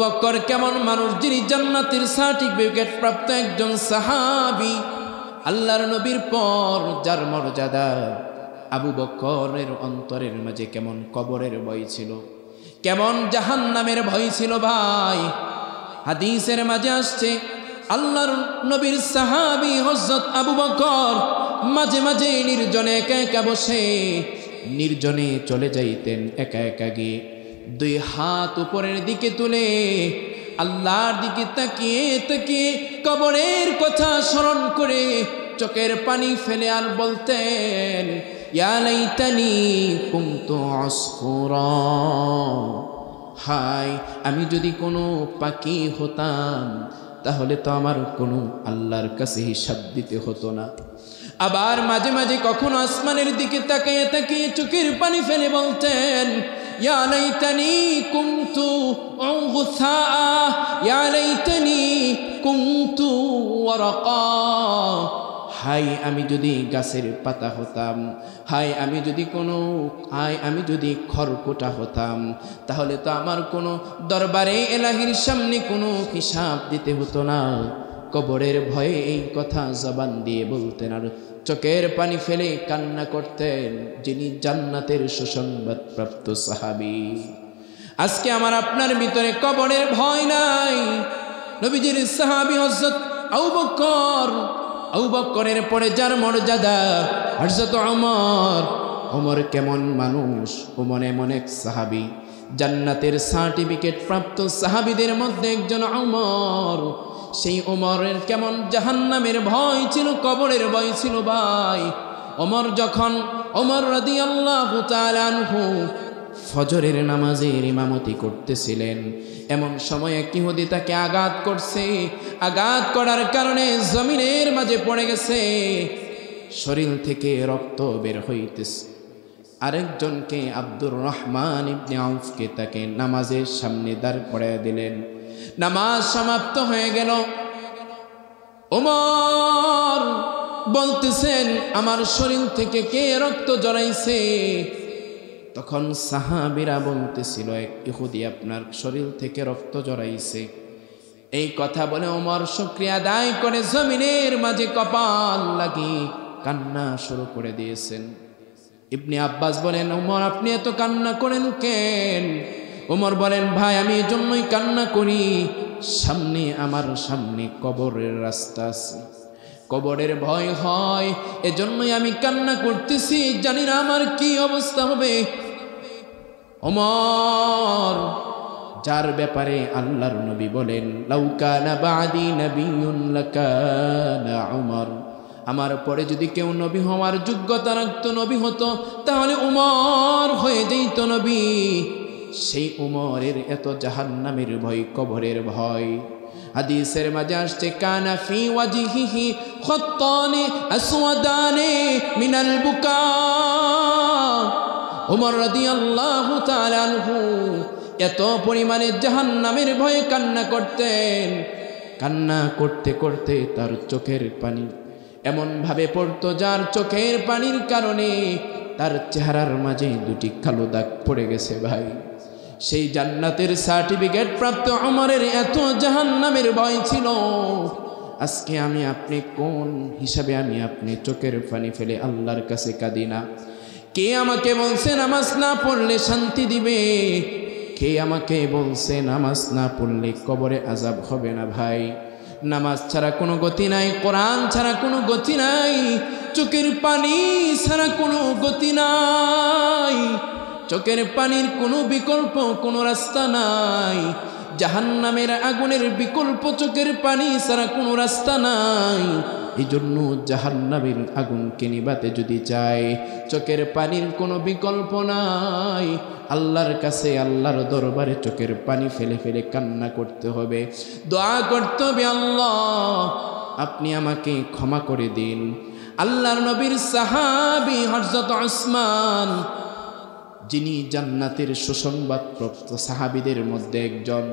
বকর কেমন মানুষ, যিনি জান্নাতের সার্টিফিকেট প্রাপ্ত একজন সাহাবী। আল্লাহর নবীর পর যার মর্যাদা, আবু বকরের অন্তরের মাঝে কেমন কবরের ভয় ছিল, কেমন জাহান্নামের ভয় ছিল ভাই। হাদিসের মাঝে আসছে, আল্লাহর নবীর সাহাবী হযরত আবু বকর মাঝে মাঝে নির্জনে একা একা বসে, নির্জনে চলে যাইতেন একা একা গিয়ে, দুই হাত উপরের দিকে তুলে আল্লাহর দিকে তাকিয়ে তাকিয়ে কবরের কথা স্মরণ করে চোখের পানি ফেলে আর বলতেন, ইয়া লাইতানি কুনতু আসফুরা। হায় আমি যদি কোনো পাখি হতাম তাহলে তো আমার কোনো আল্লাহর কাছে হিসাব দিতে হতো না। আবার মাঝে মাঝে কখনো আসমানের দিকে তাকিয়ে তাকিয়ে চোখের পানি ফেলে বলতেন, ইয়া লাইতানি কুনতু উগসা, ইয়া লাইতানি কুনতু ওয়ারাকা। হাই আমি যদি গাছের পাতা হতাম, হাই আমি যদি খড়কুটা হতাম, তাহলে তো আমার কোনো দরবারে এলাহির সামনে কোনো হিসাব দিতে হতো না। কবরের ভয়ে এই কথা জবান দিয়ে বলতেন আর চোখের পানি ফেলে কান্না করতেন যিনি জান্নাতের সুসংবাদ প্রাপ্ত সাহাবী। আজকে আমার আপনার ভিতরে কবরের ভয় নাই। নবীজির সাহাবী হযরত আবু বকরের পরে যার মর্যাদা হযরত ওমর কেমন মানুষ, ওমর এমন এক সাহাবী, জান্নাতের সার্টিফিকেট প্রাপ্ত সাহাবীদের মধ্যে একজন ওমর। সেই ওমরের কেমন জাহান্নামের ভয় ছিল, কবরের ভয় ছিল ভাই। ওমর রাদিয়াল্লাহু তাআলা আনহু ফজরের নামাজের ইমামতি করতেছিলেন, এমন সময় এক ইহুদি তাকে আঘাত করছে। আঘাত করার কারণে জমিনের মাঝে পড়ে গেছে, শরীর থেকে রক্ত বের হইতেছে। আরেকজনকে আব্দুর রহমান ইবনে আউফকে তাকে নামাজের সামনে দাঁড় করাইয়া দিলেন। নামাজ সমাপ্ত হয়ে গেল। ওমর বলতেছেন, আমার শরীর থেকে কে রক্ত জড়াইছে? তখন সাহাবীরা বলতেছিল, এক ইহুদি আপনার শরীর থেকে রক্ত জড়াইছে। এই কথা বলে ওমর শুকরিয়া আদায় করে জমিনের মাঝে কপাল লাগিয়ে কান্না শুরু করে দিয়েছেন। ইবনে আব্বাস বলেন, ওমর আপনি এত কান্না করেন কেন? ওমর বলেন, ভাই আমি এই জন্যই কান্না করি, আমার সামনে কবরের রাস্তা আছে, কবরের ভয় হয়, এজন্যই আমি কান্না করতেছি, জানি না আমার কি অবস্থা হবে। ওমর, যার ব্যাপারে আল্লাহর নবী বলেন, লাউ কানা বাদি নাবিয়্যুন লাকানা ওমর, আমার পরে যদি কেউ নবী হওয়ার যোগ্যতা রাখতো, নবী হতো, তাহলে ওমর হয়ে যেত নবী। সেই ওমরের এত জাহান্নামের ভয়, কবরের ভয়। হাদিসের মাঝে আসছে, কানা ফি ওয়াজহিহি খাত্তানি আসওয়াদানি মিনাল বুকা। ওমর রাদিয়াল্লাহু তাআলা আনহু এত পরিমাণে জাহান্নামের ভয়ে কান্না করতেন, কান্না করতে করতে তার চোখের পানি এমন ভাবে পড়তো, যার চোখের পানির কারণে তার চেহারার মাঝে দুটি কালো দাগ পড়ে গেছে ভাই। সেই জান্নাতের সার্টিফিকেট প্রাপ্ত ওমরের এত জাহান্নামের ভয় ছিল। আজকে আমি আপনি কোন হিসাবে আমি আপনি চোখের পানি ফেলে আল্লাহর কাছে কাঁদি না? কে আমাকে বলছে নামাজ না পড়লে শান্তি দিবে? কে আমাকে বলছে নামাজ না পড়লে কবরে আযাব হবে না? ভাই, নামাজ ছাড়া কোনো গতি নাই, কোরআন ছাড়া কোনো গতি নাই, চোখের পানি ছাড়া কোনো গতি নাই, চোখের পানির কোনো বিকল্প, কোনো রাস্তা নাই। জাহান্নামের আগুনের বিকল্প চোখের পানি ছাড়া কোনো রাস্তা নাই। এই জন্য জাহান্নামের আগুনকে নিভাতে যদি চাই, চোখের পানির কোনো বিকল্প নাই। আল্লাহর কাছে, আল্লাহর দরবারে চোখের পানি ফেলে ফেলে কান্না করতে হবে, দোয়া করতে হবে, আল্লাহ আপনি আমাকে ক্ষমা করে দিন। আল্লাহর নবীর সাহাবী হযরত ওসমান, যিনি জান্নাতের সুসংবাদপ্রাপ্ত সাহাবীদের মধ্যে একজন,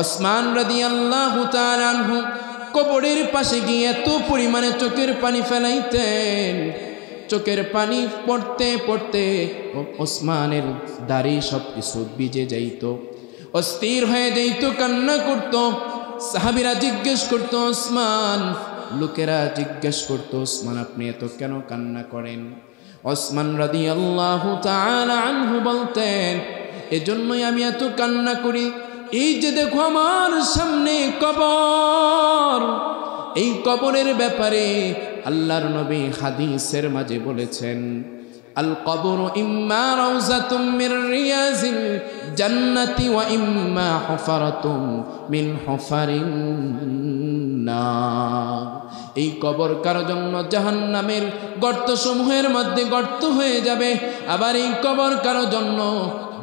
ওসমান রাদিয়াল্লাহু তাআলা আনহু কবরের পাশে গিয়ে এত পরিমাণে চোখের পানি ফেলাইতেন, চোখের পানি পড়তে পড়তে ওসমানের দাড়ি সব কিছু ভিজে যাইত, অস্থির হয়ে যাইত, কান্না করত। সাহাবীরা জিজ্ঞেস করতো ওসমান, লোকেরা জিজ্ঞেস করতো, ওসমান আপনি এত কেন কান্না করেন? ওসমান রাদিয়াল্লাহু তাআলা আনহু বলতেন, এজন্যই আমি এত কান্না করি, এই যে দেখো আমার সামনে কবর, এই কবরের ব্যাপারে আল্লাহর নবী হাদিসের মাঝে বলেছেন, আল কবরু ইম্মা রাউযাতুম মির রিয়াজিল জান্নাতি ওয়া ইম্মা হুফারাতুম মিন হুফারিন নার। এই কবর কারো জন্য জাহান্নামের গর্তসমূহের মধ্যে গর্ত হয়ে যাবে, আবার এই কবর কারো জন্য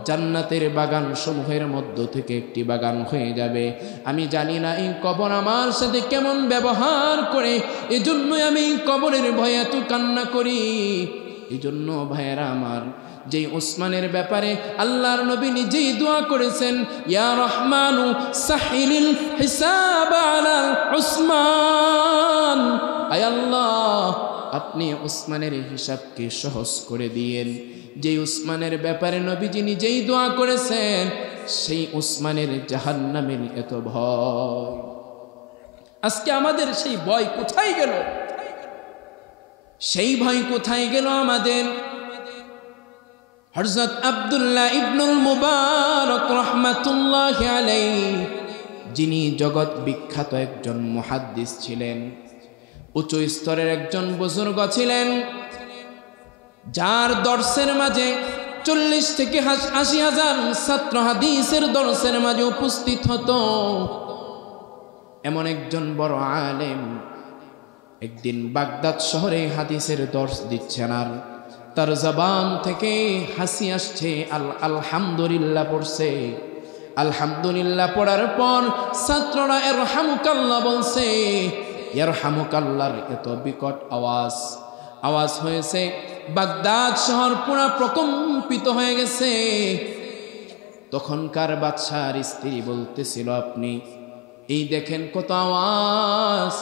জান্নাতের বাগান সমূহের মধ্য থেকে একটি বাগান হয়ে যাবে। আমি জানি না এই কবর আমার সাথে কেমন ব্যবহার করে, এজন্যই আমি এই কবরের ভয়ে এত কান্না করি। এই জন্য ভাইয়েরা আমার, যেই ওসমানের ব্যাপারে আল্লাহর নবী নিজেই দোয়া করেছেন, ইয়া রহমানু সাহিলিল হিসাব আলাল উসমান, আয় আল্লাহ আপনি ওসমানের হিসাবকে সহজ করে দিয়েন। যেই ওসমানের ব্যাপারে নবীজি নিজেই দোয়া করেছেন, সেই ওসমানের জাহান্নামের এত ভয়। আজকে আমাদের সেই ভয় কোথায় গেল? সেই ভয় কোথায় গেল আমাদের? হযরত আব্দুল্লাহ ইবনুল মুবারক রাহমাতুল্লাহি আলাইহি, যিনি জগৎ বিখ্যাত একজন মুহাদ্দিস ছিলেন, উচ্চ স্তরের একজন বুজুর্গ ছিলেন, যার দর্শের মাঝে 40 থেকে 80 হাজার ছাত্র হাদিসের দর্শের মাঝে উপস্থিত হতো। এমন একজন বড় আলেম একদিন বাগদাদ শহরে হাদিসের দর্শ দিচ্ছেন, আর তার জবান থেকে হাসি আসছে, আলহামদুলিল্লাহ পড়ছে। আলহামদুলিল্লাহ পড়ার পর ছাত্ররা ইরহামুকাল্লাহ বলছে। ইরহামুকাল্লাহর এত বিকট আওয়াজ হয়েছে, বাগদাদ শহর পুরা প্রকম্পিত হয়ে গেছে। তখনকার বাদশার স্ত্রী বলতেছিল, আপনি এই দেখেন কত আওয়াজ,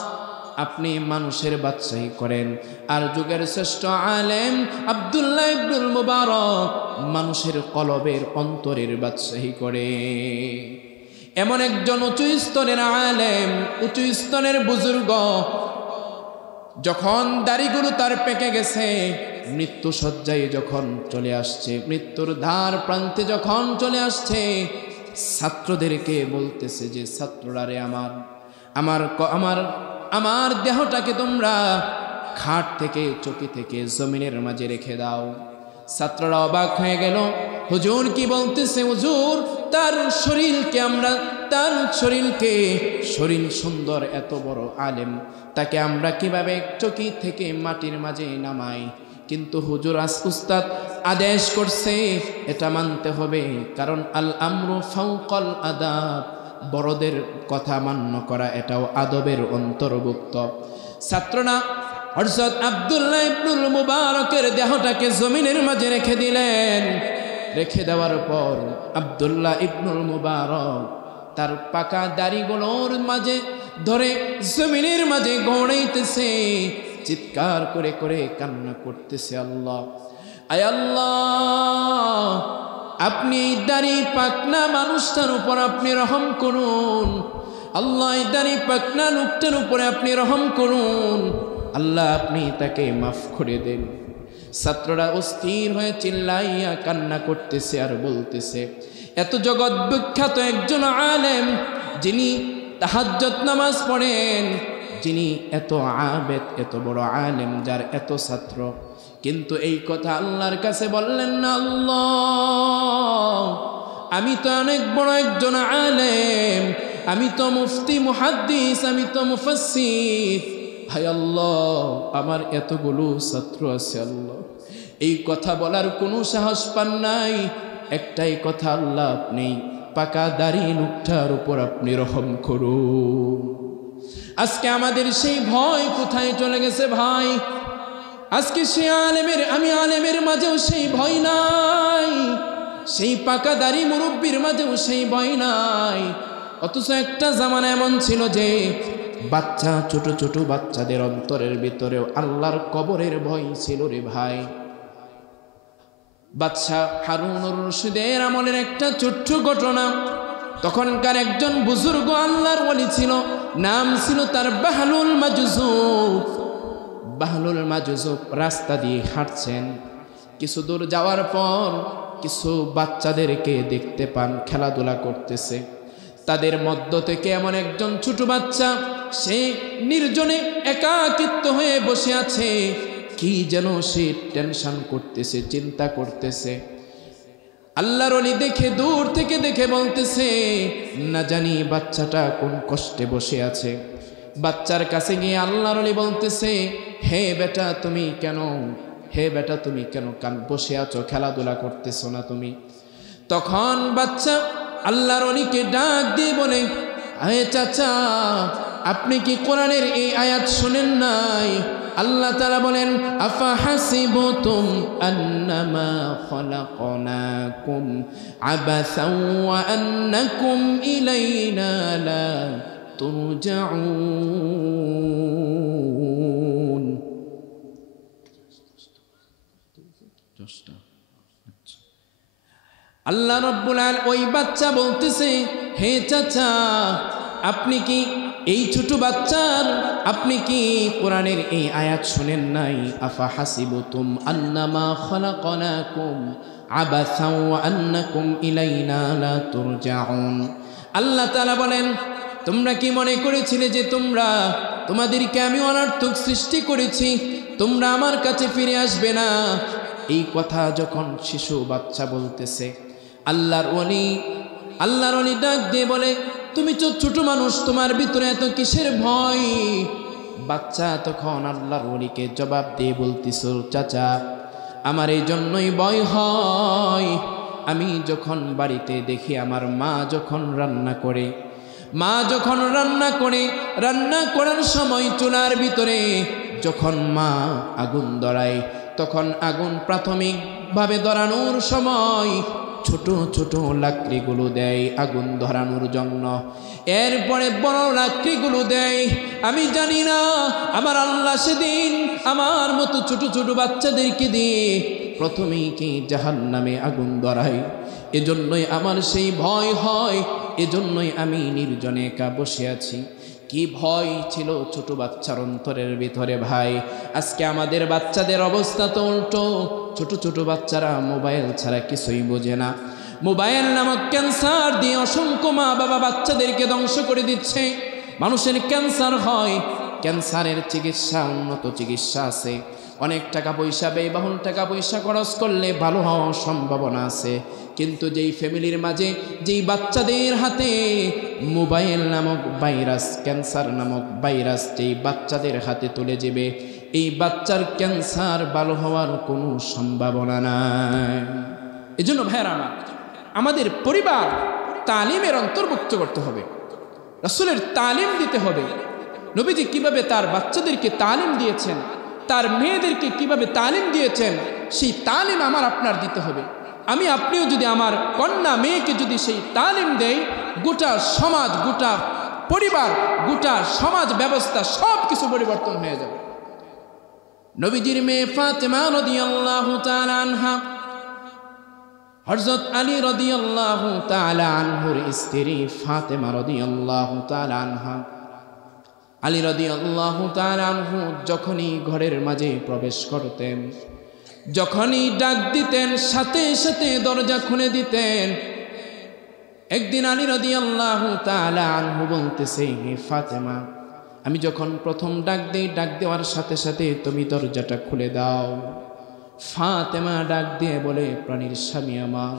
আপনি মানুষের বাদশাহী করেন, আর যুগের শ্রেষ্ঠ আলেম আব্দুল্লাহ ইবনুল মুবারক মানুষের কলবের অন্তরের বাদশাহী করে। এমন একজন উঁচু স্তরের আলেম, উঁচু স্তরের বুজুর্গ, যখন দাড়িগুলো তার পেকে গেছে, মৃত্যু শয্যায় যখন চলে আসছে, মৃত্যুর ধার প্রান্তে যখন চলে আসছে, ছাত্রদেরকে বলতেছে যে ছাত্ররা রে, আমার দেহটাকে তোমরা খাট থেকে, চকি থেকে জমিনের মাঝে রেখে দাও। ছাত্ররা অবাক হয়ে গেল, হুজুর কি বলতেছে? হুজুর, তার শরীর সুন্দর, এত বড় আলেম, তাকে আমরা কিভাবে চকি থেকে মাটির মাঝে নামাই? কিন্তু হুজুর উস্তাদ আদেশ করছে, এটা মানতে হবে, কারণ আল আমরু ফাওকাল আদাব, বড়দের কথা মান্য করা এটাও আদবের অন্তর্ভুক্ত। ছাত্ররা হযরত আব্দুল্লাহ ইবনুল মুবারকের দেহটাকে জমিনের মাঝে রেখে দিলেন। রেখে দেওয়ার পর আব্দুল্লাহ ইবনুল মুবারক তার পাকা দাড়িগুলোর মাঝে ধরে জমিনের মাঝে গড়াইতেছে, চিৎকার করে করে কান্না করতেছে, আল্লাহ, আয় আল্লাহ, আপনি এই দাড়ি পাকনা মানুষটার উপর আপনি রহম করুন। আল্লাহ, এই দাড়ি পাকনা লোকটার উপরে আপনি রহম করুন। আল্লাহ, আপনি তাকে মাফ করে দেন। ছাত্ররা অস্থির হয়ে চিল্লাইয়া কান্না করতেছে আর বলতেছে, এত জগৎ বিখ্যাত একজন আলেম, যিনি তাহাজ্জুদ নামাজ পড়েন, যিনি এত আবেদ, এত বড় আলেম, যার এত ছাত্র, কিন্তু এই কথা আল্লাহর কাছে বললেন না। আল্লাহ, আমি তো অনেক বড় একজন আলেম, আমি তো মুফতি মুহাদ্দিস, আমি তো মুফাসসির, হায় আল্লাহ, আমার এতগুলো ছাত্র আছে, আল্লাহ, এই কথা বলার কোনো সাহস পান নাই। একটাই কথা, আল্লাহ, আপনি পাকা দাড়ি লোকটার উপর আপনি রহম করুন। আজকে আমাদের সেই ভয় কোথায় চলে গেছে ভাই? আজকে আমি আলেমের মাঝেও সেই ভয় নাই, সেই পাকা দাড়ি মুরব্বীর মাঝেও সেই ভয় নাই। অথচ একটা জামানা এমন ছিল যে বাচ্চা, ছোট ছোট বাচ্চাদের অন্তরের ভিতরেও আল্লাহর কবরের ভয় ছিল রে ভাই। বাদশা হারুনুর রশিদের আমলের একটা ছোট্ট ঘটনা। তখনকার একজন বুজুর্গ আল্লাহর ওলি ছিল, নাম ছিল তার বাহলুল মাজুজুব। বাহলুল মাজুজুব রাস্তা দিয়ে হাঁটছেন। কিছু দূর যাওয়ার পর কিছু বাচ্চাদেরকে দেখতে পান খেলাধুলা করতেছে। তাদের মধ্য থেকে এমন একজন ছোট বাচ্চা, সে নির্জনে একাকিত্ব হয়ে বসে আছে, কি যেন সে টেনশন করতেছে, চিন্তা করতেছে। আল্লাহর ওলি দেখে, দূর থেকে দেখে বলতেছে, না জানি বাচ্চাটা কোন কষ্টে বসে আছে। বাচ্চার কাছে গিয়ে আল্লাহর ওলি বলতেছে, হে বেটা তুমি কেন বসে আছো, খেলাধুলা করতেছো না তুমি? তখন বাচ্চা আল্লাহর ওলিকে ডাক দিয়ে বলে, আরে চাচা, আপনি কি কোরআনের এই আয়াত শুনেন নাই? আল্লাহ তাআলা বলেন, আফা হাসিবতুম আন্নামা খলাকনাকুম আবাসাও ওয়া আন্নাকুম ইলাইনা লা তুরজাউন। আল্লাহ রাব্বুল আলামিন ওই বাচ্চা বলতেছে, হে চাচা, আপনি কি এই ছোট বাচ্চার আপনি কি কোরআনের এই আয়াত শুনেন নাই? আফা হাসিবতুম আন্নামা খালাকনাকুম আবাসা ওয়া আন্নাকুম ইলাইনা লা তুরজাউন। আল্লাহ তাআলা বলেন, তোমরা কি মনে করেছিলে যে তোমাদেরকে আমি অনর্থক সৃষ্টি করেছি, তোমরা আমার কাছে ফিরে আসবে না? এই কথা যখন শিশু বাচ্চা বলতেছে, আল্লাহর ওলি ডাক দিয়ে বলে, তুমি তো ছোট মানুষ, তোমার ভিতরে এত কিসের ভয়? বাচ্চা তখন আল্লাহর ওলিকে জবাব দিয়ে বলতিস, চাচা আমার এই জন্যই ভয় হয়, আমি যখন বাড়িতে দেখি আমার মা যখন রান্না করে, রান্না করার সময় চুলার ভিতরে যখন মা আগুন ধরায়, তখন আগুন প্রাথমিকভাবে ধরানোর সময় ছোট ছোট লাকড়িগুলো দেয় আগুন ধরানোর জন্য, এরপরে বড় লাকড়িগুলো দেয়। আমি জানি না আমার আল্লাহ সেদিন আমার মতো ছোট ছোট বাচ্চাদেরকে দিয়ে প্রথমেই কি জাহান্নামে আগুন ধরায়। এজন্যই আমার সেই ভয় হয়, এজন্যই আমি নির্জনে একা বসে আছি। কি ভয় ছিল ছোট বাচ্চার অন্তরের ভিতরে ভাই। আজকে আমাদের বাচ্চাদের অবস্থা তো উল্টো। ছোট ছোট বাচ্চারা মোবাইল ছাড়া কিছুই বোঝে না। মোবাইল নামক ক্যান্সার দিয়ে অসংখ্য মা বাবা বাচ্চাদেরকে ধ্বংস করে দিচ্ছে। মানুষের ক্যান্সার হয়, ক্যান্সারের চিকিৎসা, উন্নত চিকিৎসা আছে, অনেক টাকা পয়সা ব্যয়বহুল টাকা পয়সা খরচ করলে ভালো হওয়ার সম্ভাবনা আছে। কিন্তু যেই ফ্যামিলির মাঝে, যেই বাচ্চাদের হাতে মোবাইল নামক ভাইরাস, ক্যান্সার নামক ভাইরাস যেই বাচ্চাদের হাতে তুলে যাবে, এই বাচ্চার ক্যান্সার ভালো হওয়ার কোনো সম্ভাবনা নাই। এজন্য ভাইয়েরা আমাদের পরিবার তালিমের অন্তর্ভুক্ত করতে হবে, রাসূলের তালিম দিতে হবে। নবীজি কিভাবে তার বাচ্চাদেরকে তালিম দিয়েছেন, তার মেয়েদেরকে কিভাবে তালিম দিয়েছেন, সেই তালিম আমার আপনার দিতে হবে। আমি আপনিও যদি আমার কন্যা মেয়েকে যদি সেই তালিম দেই, গোটা সমাজ, গোটা পরিবার, গোটা সমাজ ব্যবস্থা সব কিছু পরিবর্তন হয়ে যাবে। নবীজির মেয়ে ফাতেমা রাদিয়াল্লাহু তাআলা আনহা, হযরত আলী রাদিয়াল্লাহু তাআলা আনহুর স্ত্রী ফাতেমা রাদিয়াল্লাহু তাআলা আনহা, আলী রাদিয়াল্লাহু তাআলা আনহু যখনই ঘরের মাঝে প্রবেশ করতেন, যখনই ডাক দিতেন, সাথে সাথে দরজা খুলে দিতেন। একদিন আলী রাদিয়াল্লাহু তাআলা আনহু বলতেছে, হে ফাতেমা, আমি যখন প্রথম ডাক দেই, ডাক দেওয়ার সাথে সাথে তুমি দরজাটা খুলে দাও। ফাতেমা ডাক দিয়ে বলে, প্রাণীর স্বামী আমার,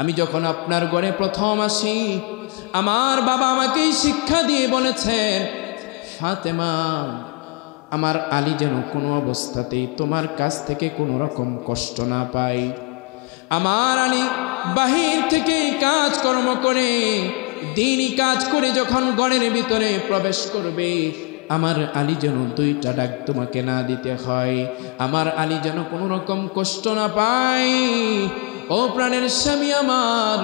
আমি যখন আপনার ঘরে প্রথম আসি, আমার বাবা আমাকেই শিক্ষা দিয়ে বলেছেন, ফাতেমা, আমার আলী যেন কোনো অবস্থাতেই তোমার কাছ থেকে কোনো রকম কষ্ট না পাই। আমার আলী বাহির থেকে কাজকর্ম করে, দিনই কাজ করে যখন ঘরের ভিতরে প্রবেশ করবে, আমার আলী যেন দুইটা ডাক তোমাকে না দিতে হয়, আমার আলী যেন কোনো রকম কষ্ট না পায়। ও প্রাণের স্বামী আমার,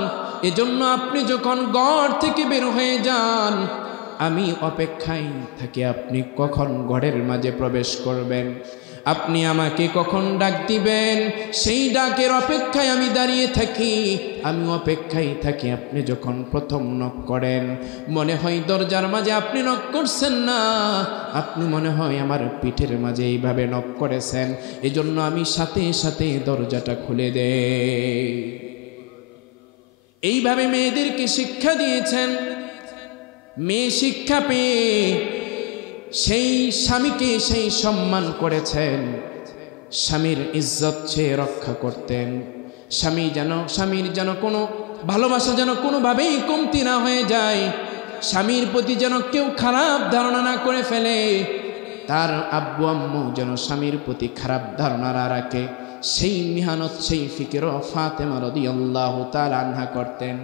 এজন্য আপনি যখন ঘর থেকে বের হয়ে যান, আমি অপেক্ষায় থাকি আপনি কখন ঘরের মাঝে প্রবেশ করবেন, আপনি আমাকে কখন ডাক দিবেন, সেই ডাকের অপেক্ষায় আমি দাঁড়িয়ে থাকি। আমি অপেক্ষায় থাকি আপনি যখন প্রথম নক করেন, মনে হয় দরজার মাঝে আপনি নক করছেন না, আপনি মনে হয় আমার পিঠের মাঝে এইভাবে নক করেছেন, এজন্য আমি সাথে সাথে দরজাটা খুলে দেই। এইভাবে মেয়েদেরকে শিক্ষা দিয়েছেন। মেয়ে শিক্ষা পেয়ে সেই স্বামীকে সেই সম্মান করেছেন, স্বামীর ইজ্জত সে রক্ষা করতেন। স্বামীর যেন কোনো ভালোবাসা যেন কোনোভাবেই কমতি না হয়ে যায়, স্বামীর প্রতি যেন কেউ খারাপ ধারণা না করে ফেলে, তার আব্বু আম্মু যেন স্বামীর প্রতি খারাপ ধারণা না রাখে, সেই মেহনত, সেই ফিকির ফাতেমা রাদিয়াল্লাহু তাআলা আনহা করতেন।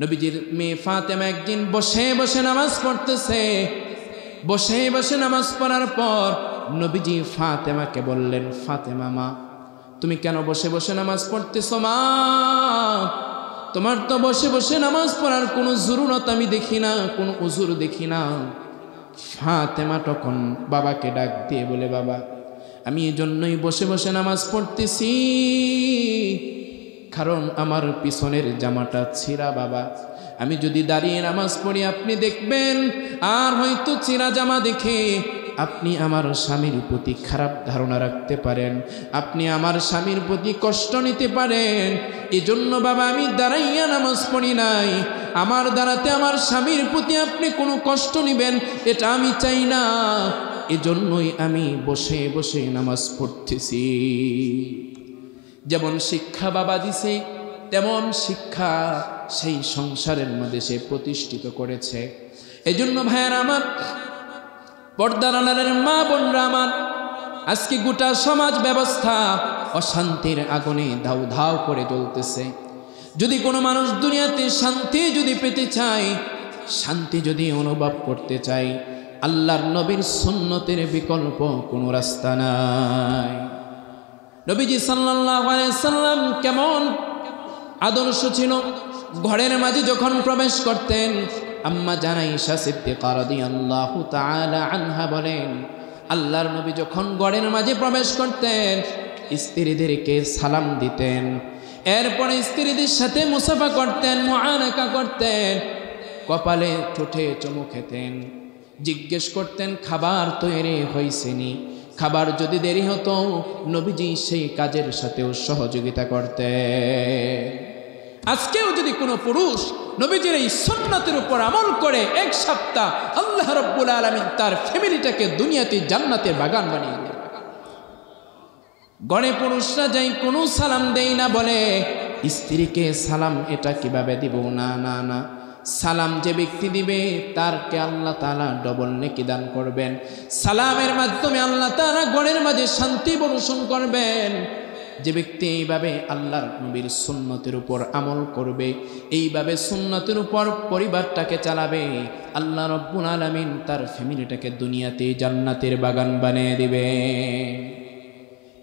নবীজির মেয়ে ফাতেমা একদিন বসে বসে নামাজ পড়তেছে। বসে বসে নামাজ পড়ার পর নবীজি ফাতেমাকে বললেন, ফাতেমা মা, তুমি কেন বসে বসে নামাজ পড়তেছো মা? তোমার তো বসে বসে নামাজ পড়ার কোনো জরুরত আমি দেখি না, কোনো উজুর দেখি না। ফাতেমা তখন বাবাকে ডাক দিয়ে বলে, বাবা, আমি এই জন্যই বসে বসে নামাজ পড়তেছি, কারণ আমার পিছনের জামাটা ছিঁড়া বাবা, আমি যদি দাঁড়িয়ে নামাজ পড়ি আপনি দেখবেন, আর হয়তো চিরা জামা দেখে আপনি আমার স্বামীর প্রতি খারাপ ধারণা রাখতে পারেন, আপনি আমার স্বামীর প্রতি কষ্ট নিতে পারেন। এজন্য বাবা আমি দাঁড়াইয়া নামাজ পড়ি নাই, আমার দাঁড়াতে আমার স্বামীর প্রতি আপনি কোনো কষ্ট নেবেন এটা আমি চাই না, এজন্যই আমি বসে বসে নামাজ পড়তেছি। যেমন শিক্ষা বাবা দিছে তেমন শিক্ষা সেই সংসারের মধ্যে সে প্রতিষ্ঠিত করেছে। এজন্য ভাইয়েরা আমার, পর্দার আড়ালের মা বোনরা আমার, আজকে গোটা সমাজ ব্যবস্থা অশান্তির আগুনে ধাউ ধাউ করে জ্বলতেছে। যদি কোনো মানুষ দুনিয়াতে শান্তি যদি পেতে চায়, শান্তি যদি অনুভব করতে চায়, আল্লাহর নবীর সুন্নতের বিকল্প কোনো রাস্তা নাই। নবীজি সাল্লাল্লাহু আলাইহি সাল্লাম কেমন আদর্শ ছিল, ঘরের মাঝে যখন প্রবেশ করতেন, আম্মা জান আয়েশা সিদ্দিকা রাদিয়াল্লাহু তাআলা আনহা বলেন, আল্লাহর নবী যখন ঘরের মাঝে প্রবেশ করতেন স্ত্রীদেরকে সালাম দিতেন, এরপরে স্ত্রীদের সাথে মুসাফা করতেন, মুআনাকা করতেন, কপালে ঠোঁটে চুমু খেতেন, জিজ্ঞেস করতেন খাবার তৈরি হয়েছেনি, খাবার যদি দেরি হতো নবীজি সেই কাজের সাথেও সহযোগিতা করতেন। আজকেও যদি কোনো পুরুষ নবীজির এই সুন্নতের উপর আমল করে, এক সপ্তাহ আল্লাহ রাব্বুল আলামিন তার ফ্যামিলিটাকে দুনিয়াতে জান্নাতের বাগান বানিয়ে দেন। গড়ে পুরুষরা যাই কোনো সালাম দেই না, বলে স্ত্রীকে সালাম এটা কিভাবে দিব, না না না, সালাম যে ব্যক্তি দিবে তারকে আল্লাহ তাআলা ডবল নেকি দান করবেন। সালামের মাধ্যমে আল্লাহ তাআলা ঘরের মাঝে শান্তি বর্ষণ করবেন। যে ব্যক্তি এইভাবে আল্লাহর নবীর সুন্নতের উপর আমল করবে, এইভাবে সুন্নতের উপর পরিবারটাকে চালাবে, আল্লাহ রাব্বুল আলামিন তার ফ্যামিলিটাকে দুনিয়াতে জান্নাতের বাগান বানিয়ে দিবে।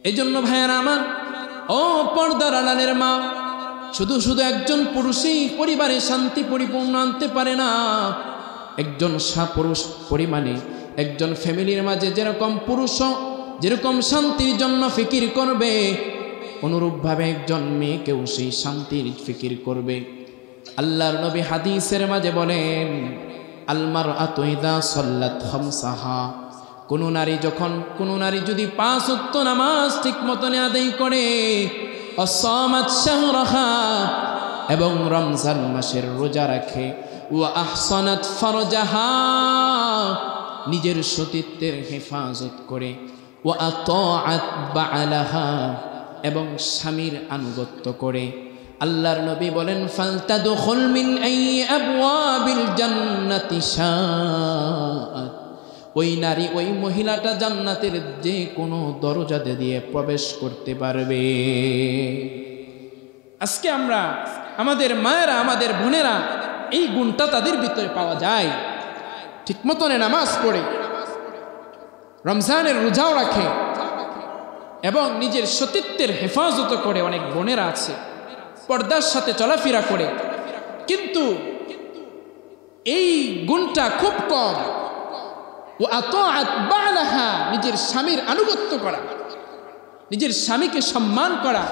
এজন্য ভাইয়েরা আমার, ও পর্দার আড়ালের মা, শুধু শুধু একজন পুরুষই পরিবারে শান্তি পরিপূর্ণ আনতে পারে না। একজন পুরুষ পরিমাণে একজন ফ্যামিলির মাঝে যেরকম পুরুষ যেরকম শান্তির জন্য ফিকির করবে, অনুরূপভাবে একজন মেয়েকেও সেই শান্তির ফিকির করবে। আল্লাহর নবী হাদিসের মাঝে বলেন, আল মারআতু ইযা সাল্লাত খামসাহা, কোনো নারী যদি 5 ওয়াক্ত নামাজ ঠিক মতন আদায় করে, অসামাত শাহরাহা, এবং রমজান মাসের রোজা রাখে, ওয়া আহসানাত ফারজাহা, নিজের সতীত্বের হেফাজত করে, ওয়া আতাআত বা'লাহা, এবং স্বামীর আনুগত্য করে, আল্লাহর নবী বলেন, ফালতাদখুল মিন আইয়ি আবওয়াবিল জান্নাতি শাআত, ওই নারী ওই মহিলাটা জান্নাতের যে কোনো দরজা দিয়ে প্রবেশ করতে পারবে। আজকে আমরা, আমাদের মায়েরা, আমাদের বোনেরা, এই গুণটা তাদের ভিতরে পাওয়া যায়। ঠিক মতনে নামাজ পড়ে, রমজানের রোজাও রাখে, এবং নিজের সতীত্বের হেফাজত করে। অনেক বোনেরা আছে পর্দার সাথে চলাফেরা করে, কিন্তু এই গুণটা খুব কম। ও আতাআত বা'লাহা, নিজের স্বামীর আনুগত্য করা, নিজের স্বামীকে সম্মান করা,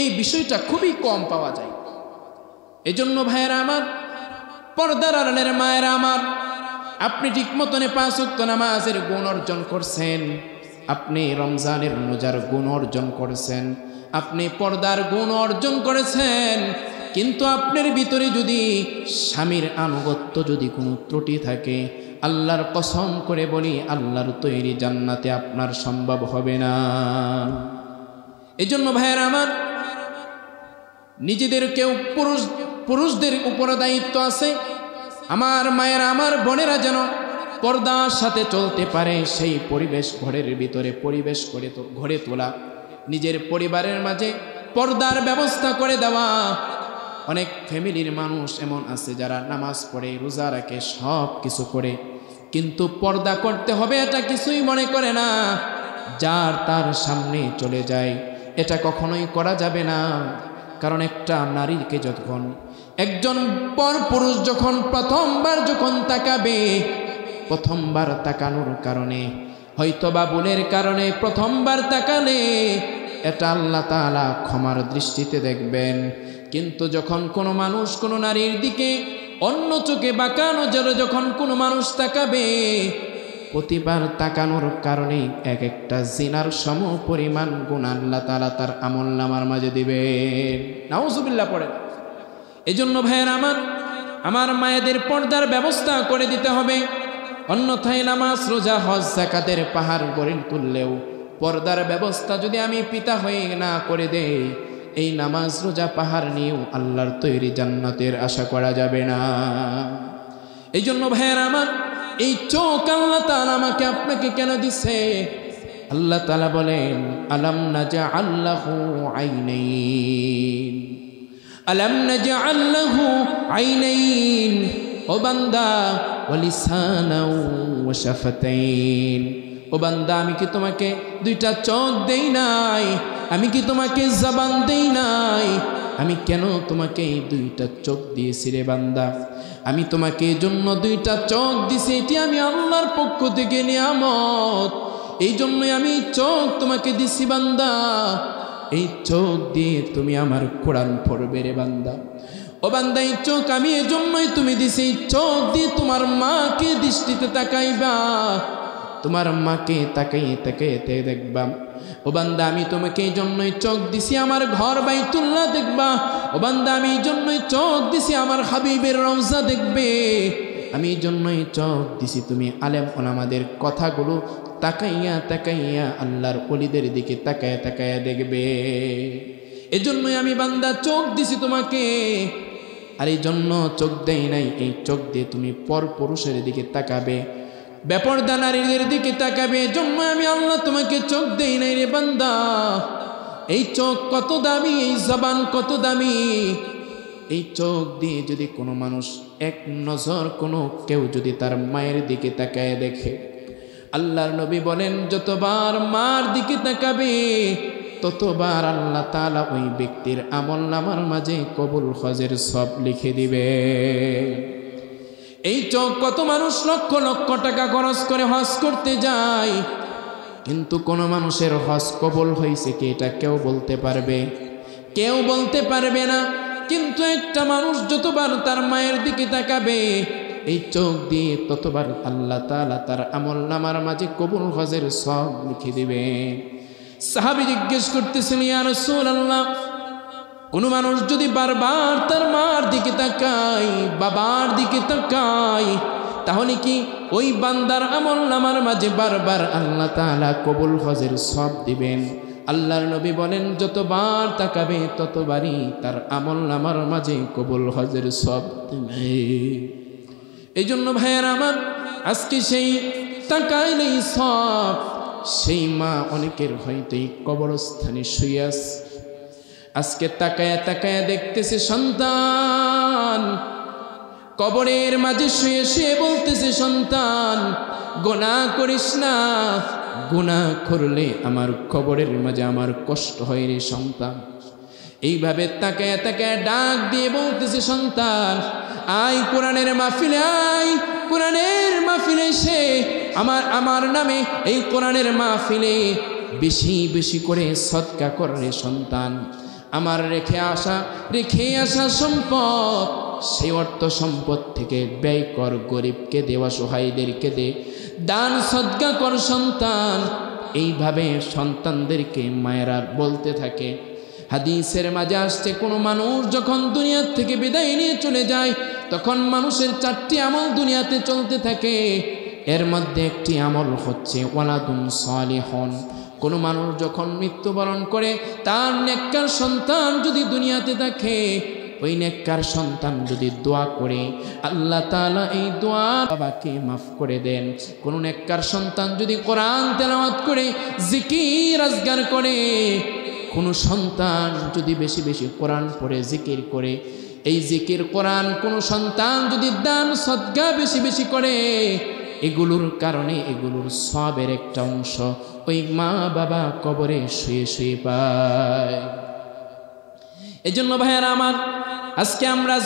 এই বিষয়টা খুবই কম পাওয়া যায়। এজন্য ভাইয়েরা আমার, পর্দার আড়ালের মায়েরা আমার, আপনি ঠিক মতনে 5 ওয়াক্ত নামাজের গুণ অর্জন করছেন, আপনি রমজানের রোজার গুণ অর্জন করেছেন, আপনি পর্দার গুণ অর্জন করেছেন, কিন্তু আপনার ভিতরে যদি স্বামীর আনুগত্য যদি কোনো ত্রুটি থাকে, আল্লাহর কসম করে বলি, আল্লাহর তৈরি জান্নাতে আপনার সম্ভব হবে না। এজন্য ভাইয়েরা আমার, নিজেদেরকেও পুরুষদের উপর দায়িত্ব আছে। আমার মায়েরা, আমার বোনেরা যেন পর্দার সাথে চলতে পারে, সেই পরিবেশ ঘরের ভিতরে পরিবেশ করে গড়ে তোলা, নিজের পরিবারের মাঝে পর্দার ব্যবস্থা করে দেওয়া। অনেক ফ্যামিলির মানুষ এমন আছে যারা নামাজ পড়ে, রোজা রাখে, সব কিছু করে, কিন্তু পর্দা করতে হবে এটা কিছুই মনে করে না। যার তার সামনে চলে যায়, এটা কখনোই করা যাবে না। কারণ একটা নারীকে যখন একজন পর পুরুষ যখন প্রথমবার যখন তাকাবে, প্রথমবার তাকানোর কারণে, হয়তোবা ভুলের কারণে প্রথমবার তাকালে এটা আল্লাহ তাআলা ক্ষমার দৃষ্টিতে দেখবেন। কিন্তু যখন কোনো মানুষ কোনো নারীর দিকে অন্য চোখে বাঁকা নজরে যখন কোনো মানুষ তাকাবে, প্রতিবার তাকানোর কারণে এক একটা জিনার সম পরিমাণ গুনাহ আল্লাহ তাআলা তার আমলনামার মাঝে দিবেন। নাউজুবিল্লাহ পড়ে। এজন্য ভাইয়েরা আমার মায়েদের পর্দার ব্যবস্থা করে দিতে হবে, অন্যথায় নামাজ রোজা হজ যাকাতের পাহাড় গড়ে তুললেও পর্দার ব্যবস্থা যদি আমি পিতা হয়ে না করে দেই, এই নামাজ রোজা পাহাড় নিয়েও আল্লাহর তৈরি জান্নাতের আশা করা যাবে না। এই জন্য ভাইয়েরা এই চোখ আল্লাহ তাআলা আমাকে আপনাকে কেন দিছে? আল্লাহ তাআলা বলেন, আলাম নাজআল লাহু আইনাইন, আলাম নাজআল লাহু আইনাইন, ও বান্দা, ওয়া লিসানাও ওয়া শাফাতাইন, ও বান্দা আমি কি তোমাকে দুইটা চোখ দেই নাই? আমি কি তোমাকে জবান দেই নাই? আমি কেন তোমাকে এই দুইটা চোখ দিয়েছি রে বান্দা? আমি তোমাকে এই জন্য দুইটা চোখ দিছি, এটি আমি আল্লাহর পক্ষ থেকে নিয়ামত। এই জন্যই আমি চোখ তোমাকে দিছি বান্দা। এই চোখ দিয়ে তুমি আমার কোরআন পড়বে রে বান্দা। ও বান্দা, এই চোখ আমি এই জন্যই তুমি দিছি, চোখ দিয়ে তোমার মাকে দৃষ্টিতে তাকাইবা, তোমার মাকে তাকাইতে দেখবা। ও বান্দা, আমি তোমাকে এই জন্যই চোখ দিছি আমার ঘর বাইতুল্লাহ দেখবা। ও বান্দা, আমি এই জন্যই চোখ দিছি আমার হাবিবের রওজা দেখবে। আমি এই জন্যই চোখ দিছি তুমি আলেম ওলামাদের কথাগুলো তাকাইয়া আল্লাহর ওলিদের দিকে তাকায়া দেখবে। এজন্যই আমি বান্দা চোখ দিছি তোমাকে। আর এই জন্য চোখ দেই নাই, এই চোখ দিয়ে তুমি পর পুরুষের দিকে তাকাবে, বেপরদা নারীদের দিকে তাকাবে। জন্য আমি আল্লাহ তোমাকে চোখ দেই নাই রে বান্দা। এই চোখ কত দামি, এই জবান কত দামি। এই চোখ দিয়ে যদি কোনো মানুষ এক নজর কেউ যদি তার মায়ের দিকে তাকায় দেখে, আল্লাহর নবী বলেন যতবার মার দিকে তাকাবে ততবার আল্লাহ তাআলা ওই ব্যক্তির আমলনামার মাঝে কবুল হজের সব লিখে দিবে। এই চোখ কত মানুষ লক্ষ লক্ষ টাকা খরচ করে হজ করতে যায়, কিন্তু কোনো মানুষের হজ কবুল হয়েছে কি এটা কেউ বলতে পারবে? কেউ বলতে পারবে না। কিন্তু একটা মানুষ যতবার তার মায়ের দিকে তাকাবে এই চোখ দিয়ে ততবার আল্লাহ তাআলা তার আমলনামার মাঝে কবুল হজের সব লিখে দিবে। সাহাবী জিজ্ঞেস করতেছেন, ইয়া রাসূলুল্লাহ, কোনো মানুষ যদি বারবার তার মার দিকে তাকায়, বাবার দিকে তাকায়, তাহলে কি ওই বান্দার আমলনামার মাঝে বারবার আল্লাহ তাআলা কবুল হজের সব দিবেন? আল্লাহর নবী বলেন যতবার তাকাবে ততবারই তার আমলনামার মাঝে কবুল হজের সব দিবে। এই জন্য ভাইয়েরা আমার, আজকে সেই তাকাইলেই সব, সেই মা অনেকের হয়তো এই কবরস্থানে শুয়ে আছে, আজকে তাকায়া দেখতেছে সন্তান কবরের মাঝে শুয়ে শুয়ে বলতেছে, সন্তান গুনাহ করিস না, গুনাহ করলে আমার কবরের মাঝে আমার কষ্ট হয় রে সন্তান। এইভাবে তাকায়া ডাক দিয়ে বলতেছে, সন্তান আয় কোরআনের মাহফিলে, আয় কোরআনের মাহফিলে এসে আমার নামে এই কোরআনের মাহফিলে বেশি বেশি করে সদকা কর রে সন্তান। আমার রেখে আসা সম্পদ, সেই অর্থ সম্পদ থেকে ব্যয় কর, গরিবকে দে, অসহায়দেরকে দে, দান সদকা কর সন্তান। এইভাবে সন্তানদেরকে মায়েরা বলতে থাকে। হাদিসের মাঝে আসছে, কোনো মানুষ যখন দুনিয়া থেকে বিদায় নিয়ে চলে যায় তখন মানুষের 4টি আমল দুনিয়াতে চলতে থাকে। এর মধ্যে একটি আমল হচ্ছে ওয়ালাদুন সালিহুন। কোনো মানুষ যখন মৃত্যুবরণ করে তার নেককার সন্তান যদি দুনিয়াতে থাকে, ওই নেককার সন্তান যদি দোয়া করে আল্লাহ তাআলা এই দোয়া বাবাকে মাফ করে দেন। কোনো নেককার সন্তান যদি কোরআন তেলাওয়াত করে জিকির আজগার করে, কোনো সন্তান যদি বেশি বেশি কোরআন পড়ে জিকির করে, এই জিকির কোরআন কোনো সন্তান যদি দান সদকা বেশি বেশি করে, এগুলোর কারণে এগুলোর সবের একটা অংশ ওই মা বাবা কবরে শুয়ে শুয়ে পায়। এজন্য ভাইয়ারা আমার, আজকে আমরা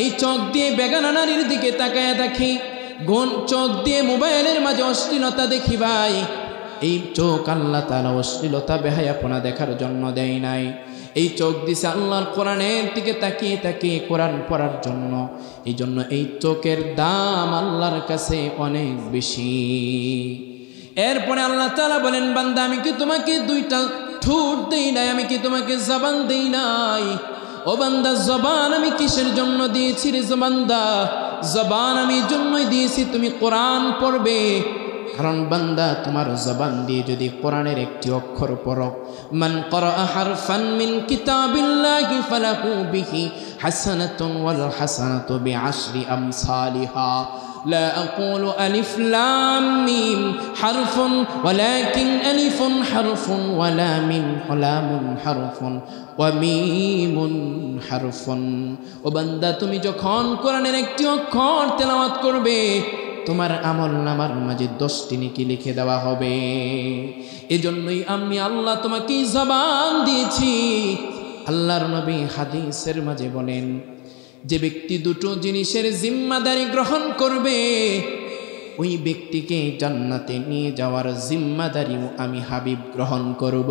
এই চোখ দিয়ে বেগানা নারীর দিকে তাকায়া দেখি, চোখ দিয়ে মোবাইলের মাঝে অশ্লীলতা দেখি ভাই। এই চোখ আল্লাহ তাআলা অশ্লীলতা বেহায়াপনা দেখার জন্য দেয় নাই। এই চোখ দিছে আল্লাহর কোরআনের দিকে তাকিয়ে তাকিয়ে কোরআন পড়ার জন্য। এই জন্য এই চোখের দাম আল্লাহর কাছে অনেক বেশি। এরপরে আল্লাহ তাআলা বলেন, বান্দা আমি কি তোমাকে দুইটা ঠোঁট দেই নাই? আমি কি তোমাকে জবান দেই নাই? ও বান্দা, জবান আমি কিসের জন্য দিয়েছি রে বান্দা? জবান আমি এই জন্যই দিয়েছি তুমি কোরআন পড়বে। কারণ বান্দা, তোমার জবান দিয়ে যদি কোরআনের একটি অক্ষর পড়ো, মান ক্বারা হারফান মিন কিতাবিল্লাহি ফালাহু বিহি হাসানাতুন ওয়াল হাসানাতু বিআশরি আমসালিহা। لا أقول ألف لام ميم حرف ولكن ألف حرف ولام حرف وميم حرف। ও বান্দা, তুমি যখন কোরআনের একটি অক্ষর তেলাওয়াত করবে, তোমার আমল নামার মাঝে 10টি নেকি লিখে দেওয়া হবে। এজন্যই আমি আল্লাহ তোমাকে জবান দিয়েছি। আল্লাহর নবী হাদিসের মাঝে বলেন, যে ব্যক্তি দুটো জিনিসের জিম্মাদারি গ্রহণ করবে, ওই ব্যক্তিকে জান্নাতে নিয়ে যাওয়ার জিম্মাদারিও আমি হাবিব গ্রহণ করব।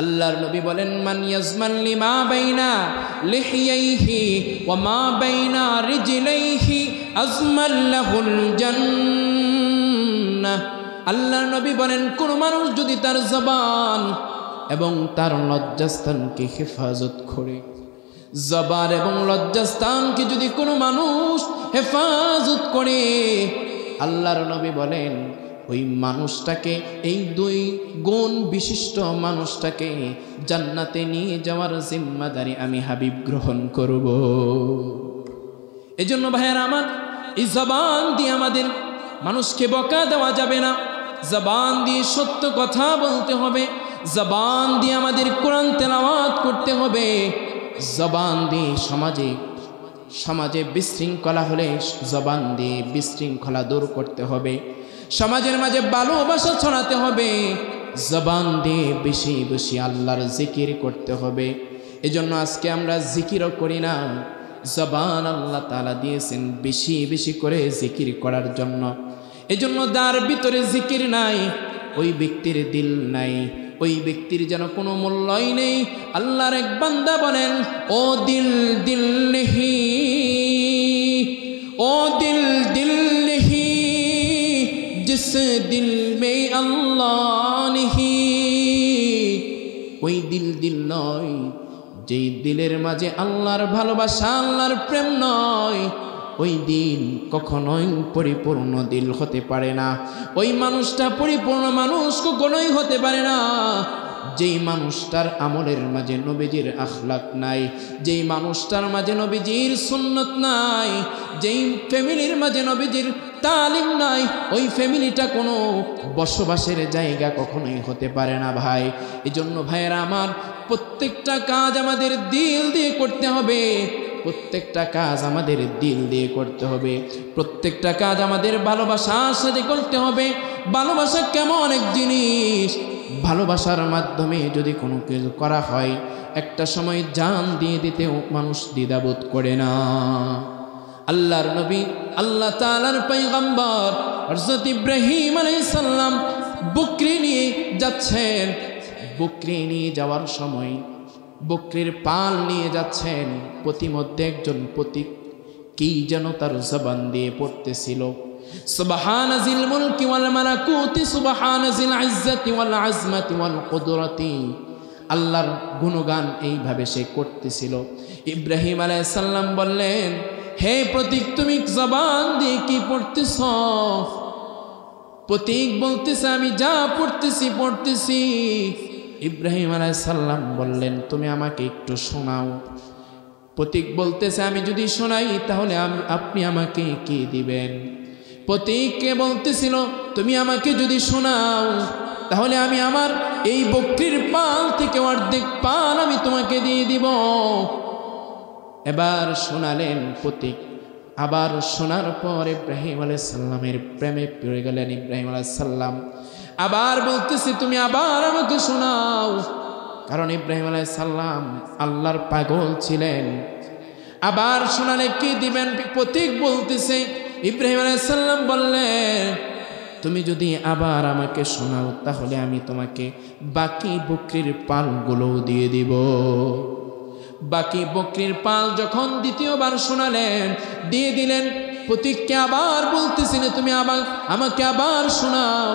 আল্লাহর নবী বলেন, মান ইয়াজমান লিমা বাইনা লিহিয়াইহি ওয়া মা বাইনা রিজলাইহি আজমাল্লাহুল জান্নাহ। আল্লাহর নবী বলেন, কোন মানুষ যদি তার জবান এবং তার লজ্জাস্থানকে হেফাজত করে, জবান এবং লজ্জাস্থানকে যদি কোনো মানুষ হেফাজত করে, আল্লাহর নবী বলেন ওই মানুষটাকে, এই দুই গুণ বিশিষ্ট মানুষটাকে জান্নাতে নিয়ে যাওয়ার জিম্মাদারি আমি হাবিব গ্রহণ করব। এজন্য ভাইয়ারা আমার, এই জবান দিয়ে আমাদের মানুষকে বকা দেওয়া যাবে না। জবান দিয়ে সত্য কথা বলতে হবে। জবান দিয়ে আমাদের কোরআন তেলাওয়াত করতে হবে। জবান দিয়ে সমাজে বিশৃঙ্খলা হলে জবান দিয়ে বিশৃঙ্খলা দূর করতে হবে। সমাজের মাঝে ভালোবাসা ছড়াতে হবে। জবান দিয়ে বেশি বেশি আল্লাহর জিকির করতে হবে। এজন্য আজকে আমরা জিকিরও করি না। জবান আল্লাহ তাআলা দিয়েছেন বেশি বেশি করে জিকির করার জন্য। এজন্য যার ভিতরে জিকির নাই, ওই ব্যক্তির দিল নাই, ওই ব্যক্তির যেন কোনো মূল্যই নেই। আল্লাহর এক বান্দা বলেন, ও দিল দিল নেহি, ও দিল দিল নেহি, জিস দিল মে আল্লাহ নেহি। ওই দিল দিল নয়, যেই দিলের মাঝে আল্লাহর ভালোবাসা, আল্লাহর প্রেম নয়, ওই দিল কখনোই পরিপূর্ণ দিল হতে পারে না। ওই মানুষটা পরিপূর্ণ মানুষ কখনোই হতে পারে না। যেই মানুষটার আমলের মাঝে নবীজির আখলাক নাই, যেই মানুষটার মাঝে নবীজির সুন্নত নাই, যেই ফ্যামিলির মাঝে নবীজির তালিম নাই, ওই ফ্যামিলিটা কোনো বসবাসের জায়গা কখনোই হতে পারে না ভাই। এজন্য ভাইয়েরা আমার, প্রত্যেকটা কাজ আমাদের দিল দিয়ে করতে হবে। প্রত্যেকটা কাজ আমাদের দিল দিয়ে করতে হবে। প্রত্যেকটা কাজ আমাদের ভালোবাসার সাথে করতে হবে। ভালোবাসা কেমন এক জিনিস, ভালোবাসার মাধ্যমে যদি কোনো কিছু করা হয়, একটা সময় জান দিয়ে দিতেও মানুষ দ্বিধাবোধ করে না। আল্লাহর নবী, আল্লাহ তাআলার পয়গম্বর হযরত ইব্রাহিম আলাইহিস সালাম বকরি নিয়ে যাচ্ছেন। বকরি নিয়ে যাওয়ার সময় বকরির পাল নিয়ে যাচ্ছেন। প্রতিমধ্যে একজন পথিক কি যেন তার জবান দিয়ে পড়তেছিল, সুবহানাজিল মুলকি ওয়াল মালাকুতি সুবহানাজিল ইজ্জতি ওয়াল আজমাতি ওয়াল কুদরতি। আল্লাহর গুণগান এইভাবে সে করতেছিল। ইব্রাহিম আলাইহিস সালাম বললেন, হে পথিক, তুমি জবান দিয়ে কি পড়তেছ? পথিক বলতেছে, আমি যা পড়তেছি। ইব্রাহিম আলাইহিস সালাম বললেন, তুমি আমাকে একটু শোনাও। পথিক বলতেছে, আমি যদি শোনাই তাহলে আপনি আমাকে কি দিবেন? পথিককে বলতেছিল, তুমি আমাকে যদি শোনাও তাহলে আমি আমার এই বকরির পাল থেকে অর্ধেক পাল আমি তোমাকে দিয়ে দিব। এবার শোনালেন পথিক। আবার শোনার পর ইব্রাহিম আলাইহিস সালামের প্রেমে পড়ে গেলেন। ইব্রাহিম আলাইহিস সালাম আবার বলতেছি, তুমি আবার আমাকে শোনাও। কারণ ইব্রাহিম আলাইহিস সালাম আল্লাহর পাগল ছিলেন। আবার শোনালে কি দিবেন? পথিক বলতেছে। ইব্রাহিম আলাইহিস সালাম বললেন, তুমি যদি আবার আমাকে শোনাও তাহলে আমি তোমাকে বাকি বকরির পালগুলো দিয়ে দিব। বাকি বকরির পাল যখন দ্বিতীয়বার শোনালেন, দিয়ে দিলেন। প্রতীককে আবার বলতেছিলেন, তুমি আবার আমাকে আবার শোনাও।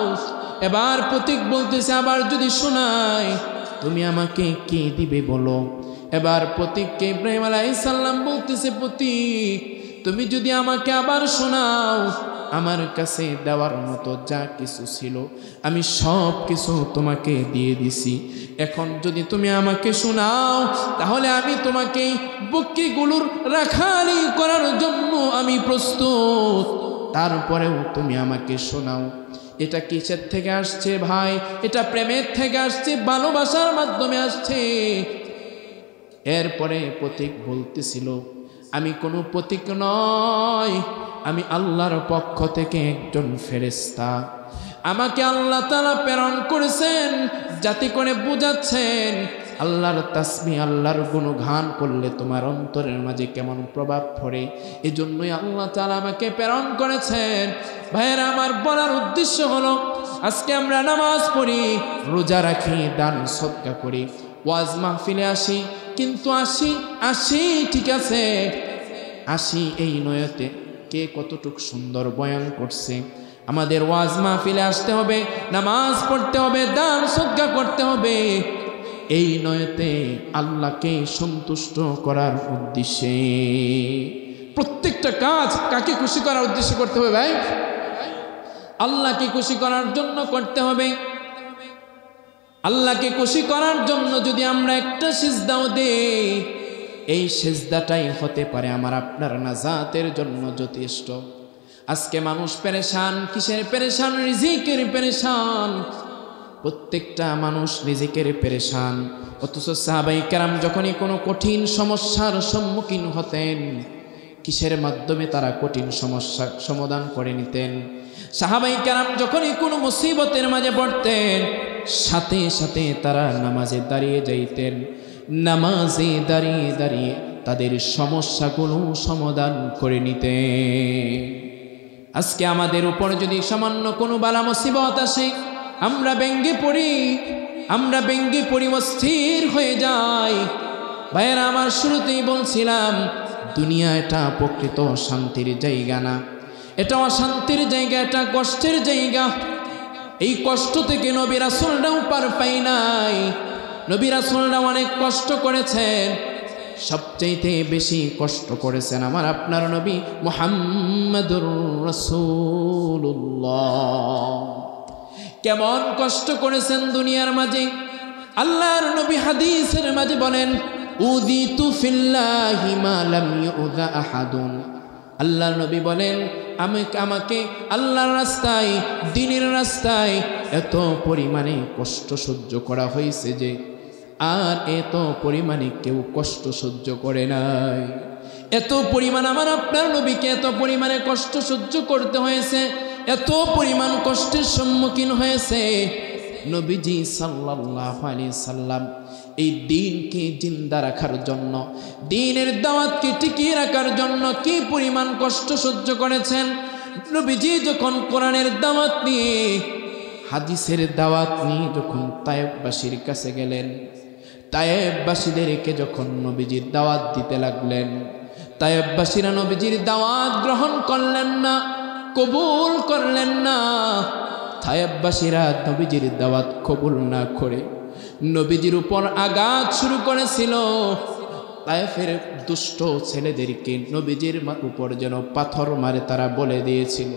এবার প্রতীক বলতেছে, আবার যদি শোনাই তুমি আমাকে কে দিবে বলো। এবার প্রতীককে ইব্রাহিম আলাইহিস সালাম বলতেছে, প্রতীক তুমি যদি আমাকে আবার শোনাও, আমার কাছে দেওয়ার মতো যা কিছু ছিল আমি সব কিছু তোমাকে দিয়ে দিছি। এখন যদি তুমি আমাকে শোনাও তাহলে আমি তোমাকে বকরিগুলোর রাখালি করার জন্য আমি প্রস্তুত। তারপরেও তুমি আমাকে শোনাও। এটা কিসের থেকে আসছে ভাই? এটা প্রেমের থেকে আসছে, ভালোবাসার মাধ্যমে আসছে। এরপরে প্রতীক বলতেছিল, আমি কোনো প্রতীক নয়, আমি আল্লাহর পক্ষ থেকে একজন ফেরেশতা। আমাকে আল্লাহ তাআলা প্রেরণ করেছেন যাতে করে বুঝাচ্ছেন আল্লাহর তাসবিহ, আল্লাহর গুণগান করলে তোমার অন্তরের মাঝে কেমন প্রভাব পড়ে। এজন্যই আল্লাহ তাআলা আমাকে প্রেরণ করেছেন। ভাইয়েরা আমার, বলার উদ্দেশ্য হলো আজকে আমরা নামাজ পড়ি, রোজা রাখি, দান সদকা করি, ওয়াজ মাহফিলে আসি, কিন্তু আসি ঠিক আছে, আসি এই নয়তে কে কতটুক সুন্দর বয়ান করছে। আমাদের ওয়াজ মাহফিলে আসতে হবে, নামাজ পড়তে হবে, দান সদকা করতে হবে, এই নয়তে আল্লাহকে সন্তুষ্ট করার উদ্দেশ্যে। প্রত্যেকটা কাজ কাকে খুশি করার উদ্দেশ্যে করতে হবে ভাই? আল্লাহকে খুশি করার জন্য করতে হবে। আল্লাহকে খুশি করার জন্য যদি আমরা একটা সিজদাও দেই, এই সিজদাটাই হতে পারে আমার আপনার নাজাতের জন্য যথেষ্ট। আজকে মানুষ পেরেশান, কিসের পেরেশান? রিজিকের পেরেশান। প্রত্যেকটা মানুষ রিজিকের পেরেশান। অথচ সাহাবায়ে কেরাম যখনই কোনো কঠিন সমস্যার সম্মুখীন হতেন, কিসের মাধ্যমে তারা কঠিন সমস্যার সমাধান করে নিতেন? সাহাবায়ে কেরাম যখনই কোনো মুসিবতের মাঝে পড়তেন, সাথে সাথে তারা নামাজে দাঁড়িয়ে যাইতেন। নামাজে দাঁড়িয়ে দাঁড়িয়ে তাদের সমস্যাগুলো সমাধান করে নিতেন। আজকে আমাদের উপর যদি সামান্য কোনো বালা মুসিবত আসে, আমরা ব্যঙ্গে পড়ি, অস্থির হয়ে যাই। ভাইয়েরা আমার, শুরুতেই বলছিলাম দুনিয়া এটা প্রকৃত শান্তির জায়গা না, এটা অশান্তির জায়গা, এটা কষ্টের জায়গা। এই কষ্ট থেকে নবী রাসূলরাও পার পাই নাই। নবী রাসূলরা অনেক কষ্ট করেছেন, সবচেয়ে বেশি কষ্ট করেছেন আমার আপনার নবী মুহাম্মদুর রাসূলুল্লাহ। কেমন কষ্ট করেছেন দুনিয়ার মাঝে? আল্লাহর নবী হাদিসের মাঝে বলেন, উযিতু ফিল্লাহি মা লাম ইউযা আহাদুন। আল্লাহর নবী বলেন, আমাকে আল্লাহর রাস্তায়, দ্বীনের রাস্তায় এত পরিমাণে কষ্ট সহ্য করা হয়েছে যে আর এত পরিমাণে কেউ কষ্ট সহ্য করে নাই। এত পরিমাণ আমার আপনার নবীকে এত পরিমাণে কষ্ট সহ্য করতে হয়েছে, এত পরিমাণ কষ্টের সম্মুখীন হয়েছে। নবীজি সাল্লাল্লাহু আলাইহি সাল্লাম এই দ্বীনকে জিন্দা রাখার জন্য, দ্বীনের দাওয়াতকে টিকিয়ে রাখার জন্য কি পরিমাণ কষ্ট সহ্য করেছেন। নবীজি যখন কোরআনের দাওয়াত নিয়ে, হাদিসের দাওয়াত নিয়ে যখন তায়েফবাসীর কাছে গেলেন, তায়েফবাসীদেরকে যখন নবীজির দাওয়াত দিতে লাগলেন, তায়েফবাসীরা নবীজির দাওয়াত গ্রহণ করলেন না, কবুল করলেন না। তায়েফবাসীরা নবীজির দাওয়াত কবুল না করে নবীজির উপর আঘাত শুরু করেছিল। তায়েফের দুষ্ট ছেলেদেরকে নবীজির উপর যেন পাথর মারে তারা বলে দিয়েছিল।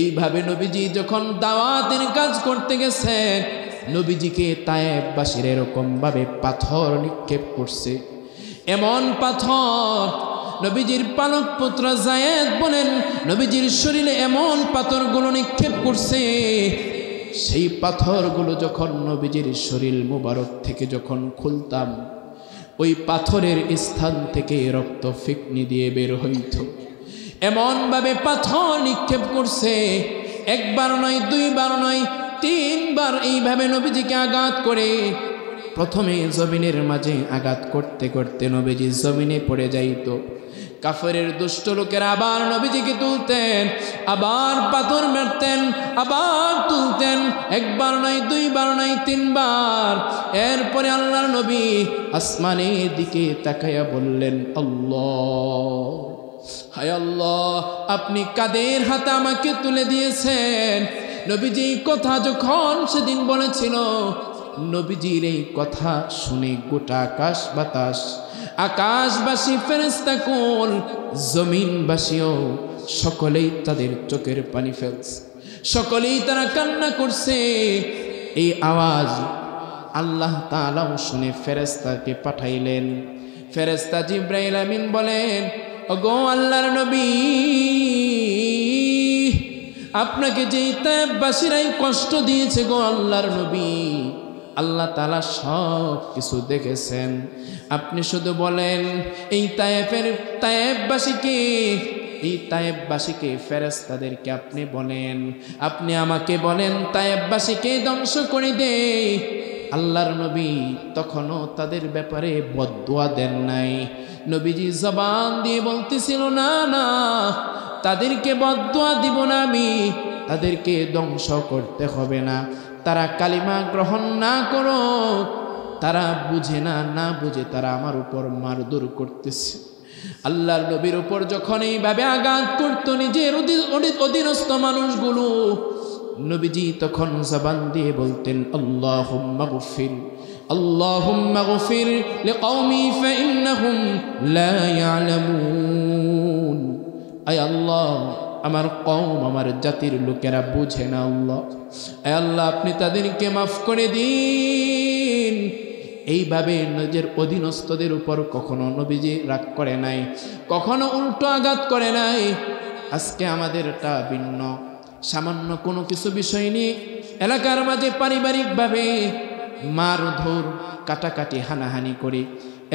এইভাবে নবীজি যখন দাওয়াতের কাজ করতে গেছেন, নবীজিকে তায়েফবাসীর এরকমভাবে পাথর নিক্ষেপ করছে। এমন পাথর, নবীজির পালক পুত্র যায়েদ বলেন, নবীজির শরীরে এমন পাথরগুলো নিক্ষেপ করছে, সেই পাথরগুলো যখন নবীজির শরীর মুবারক থেকে যখন খুলতাম, ওই পাথরের স্থান থেকে রক্ত ফিকনি দিয়ে বের হইত। এমনভাবে পাথর নিক্ষেপ করছে, একবার নয়, দুইবার নয়, তিনবার এইভাবে নবীজিকে আঘাত করে প্রথমে জমিনের মাঝে আঘাত করতে করতে নবীজি জমিনে পড়ে যাইত। কাফেরের দুষ্ট লোকেরা আবার নবীজিকে তুলতেন, আবার পাথর মারতেন, আবার তুলতেন, একবার নয়, দুইবার নয়, তিনবার। এরপরে আল্লাহর নবী আসমানের দিকে তাকায়া বললেন, আল্লাহ, হায় আল্লাহ, আপনি কাদের হাতে আমাকে তুলে দিয়েছেন? নবীজি কথা যখন সেদিন বলেছিল, নবীজির এই কথা শুনে গোটা আকাশ বাতাস, আকাশবাসী ফেরেশতাকুল, জমিনবাসীও সকলেই তাদের চোখের পানি ফেলছে, সকলেই তারা কান্না করছে। এই আওয়াজ আল্লাহ তাআলাও শুনে ফেরেশতাকে পাঠাইলেন। ফেরেশতা জিবরাইল আমিন বলেন, ওগো আল্লাহর নবী, আপনাকে যেই তায়েববাসীরাই কষ্ট দিয়েছে গো আল্লাহর নবী, আল্লাহ তাআলা সব কিছু দেখেছেন। আপনি শুধু বলেন এই তায়েববাসীকে ফেরেশতাদেরকে আপনি বলেন, আপনি আমাকে বলেন তায়েববাসীকে ধ্বংস করে দে। আল্লাহর নবী তখনও তাদের ব্যাপারে বদদুয়া দেন নাই। নবীজি জবান দিয়ে বলতেছিল, না না, তাদেরকে বদদুয়া দিব না আমি, তাদেরকে ধ্বংস করতে হবে না। তারা কালিমা গ্রহণ না করো, তারা বুঝে না বুঝে তারা আমার উপর মারধর করতেছে। আল্লাহর নবীর উপর যখন এইভাবে আঘাত করত নিজের অধীনস্থ মানুষগুলো, নবীজি তখন জবান দিয়ে বলতেন, আল্লাহুম্মা গফির, আল্লাহুম্মা গফির লিকওমি ফাইন্নাহুম লা ইয়ালামুন। আয় আল্লাহ, আমার কওম, আমার জাতির লোকেরা বুঝে না আল্লাহ, আয় আল্লাহ আপনি তাদেরকে মাফ করে দিন। এইভাবে নিজের অধীনস্থদের উপর কখনো নবীজি রাগ করে নাই, কখনো উল্টো আঘাত করে নাই। আজকে আমাদেরটা ভিন্ন, সামান্য কোনো কিছু বিষয় নিয়ে এলাকার মাঝে পারিবারিকভাবে মারধর, কাটাকাটি, হানাহানি করি,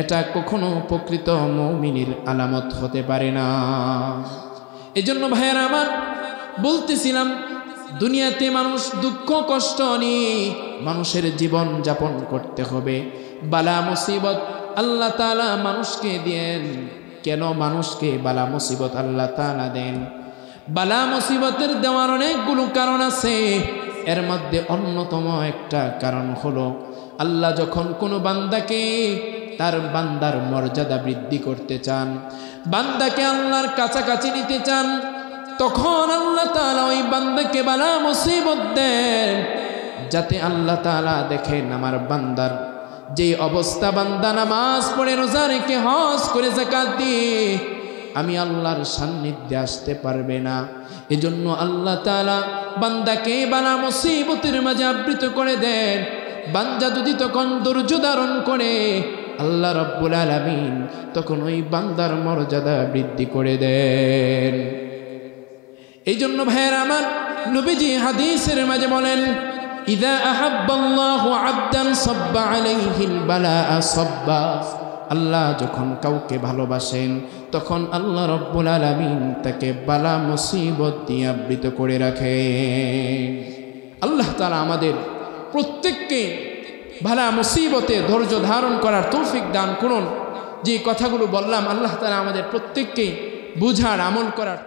এটা কখনো প্রকৃত মুমিনের আলামত হতে পারে না। এজন্য ভাইয়েরা আমার, বলতেছিলাম, দুনিয়াতে মানুষ দুঃখ কষ্ট নিয়ে মানুষের জীবন যাপন করতে হবে। বালা মুসিবত আল্লাহ তাআলা মানুষকে দেন। কেন মানুষকে বালা মুসিবত আল্লাহ তাআলা দেন? বালা মুসিবতের দেওয়ার অনেকগুলো কারণ আছে। এর মধ্যে অন্যতম একটা কারণ হলো, আল্লাহ যখন কোনো বান্দাকে, তার বান্দার মর্যাদা বৃদ্ধি করতে চান, বান্দাকে আল্লাহর কাছাকাছি নিতে চান, তখন আল্লাহ তাআলা ওই বান্দাকে বালা মুসিবত দেন, যাতে আল্লাহ তাআলা দেখেন আমার বান্দার যে অবস্থা, বান্দা নামাজ পড়ে, রোজা রেখে, হজ করে, যাকাত দিয়ে আমি আল্লাহর সান্নিধ্যে আসতে পারবে না। এজন্য আল্লাহ তাআলা বান্দাকে বালা মুসিবতের মাঝে আবৃত করে দেন। বান্দা যদি তখন ধৈর্য ধারণ করে, আল্লাহ রাব্বুল আলামিন তখন ওই বান্দার মর্যাদা বৃদ্ধি করে দেন। এই জন্য ভাইয়েরা আমার, নবীজি হাদিসের মাঝে বলেন, ইযা আহাব্বাল্লাহু আবদান সাব্বা আলাইহিল বালাআ সাব্বা। আল্লাহ যখন কাউকে ভালোবাসেন, তখন আল্লাহ রাব্বুল আলামিন তাকে বালা মুসিবত দিয়ে আবৃত করে রাখেন। আল্লাহ তাআলা আমাদের প্রত্যেককে বালা মুসিবতে ধৈর্য ধারণ করার তৌফিক দান করুন। যে কথাগুলো বললাম, আল্লাহ তাআলা আমাদের প্রত্যেককে বুঝার, আমল করার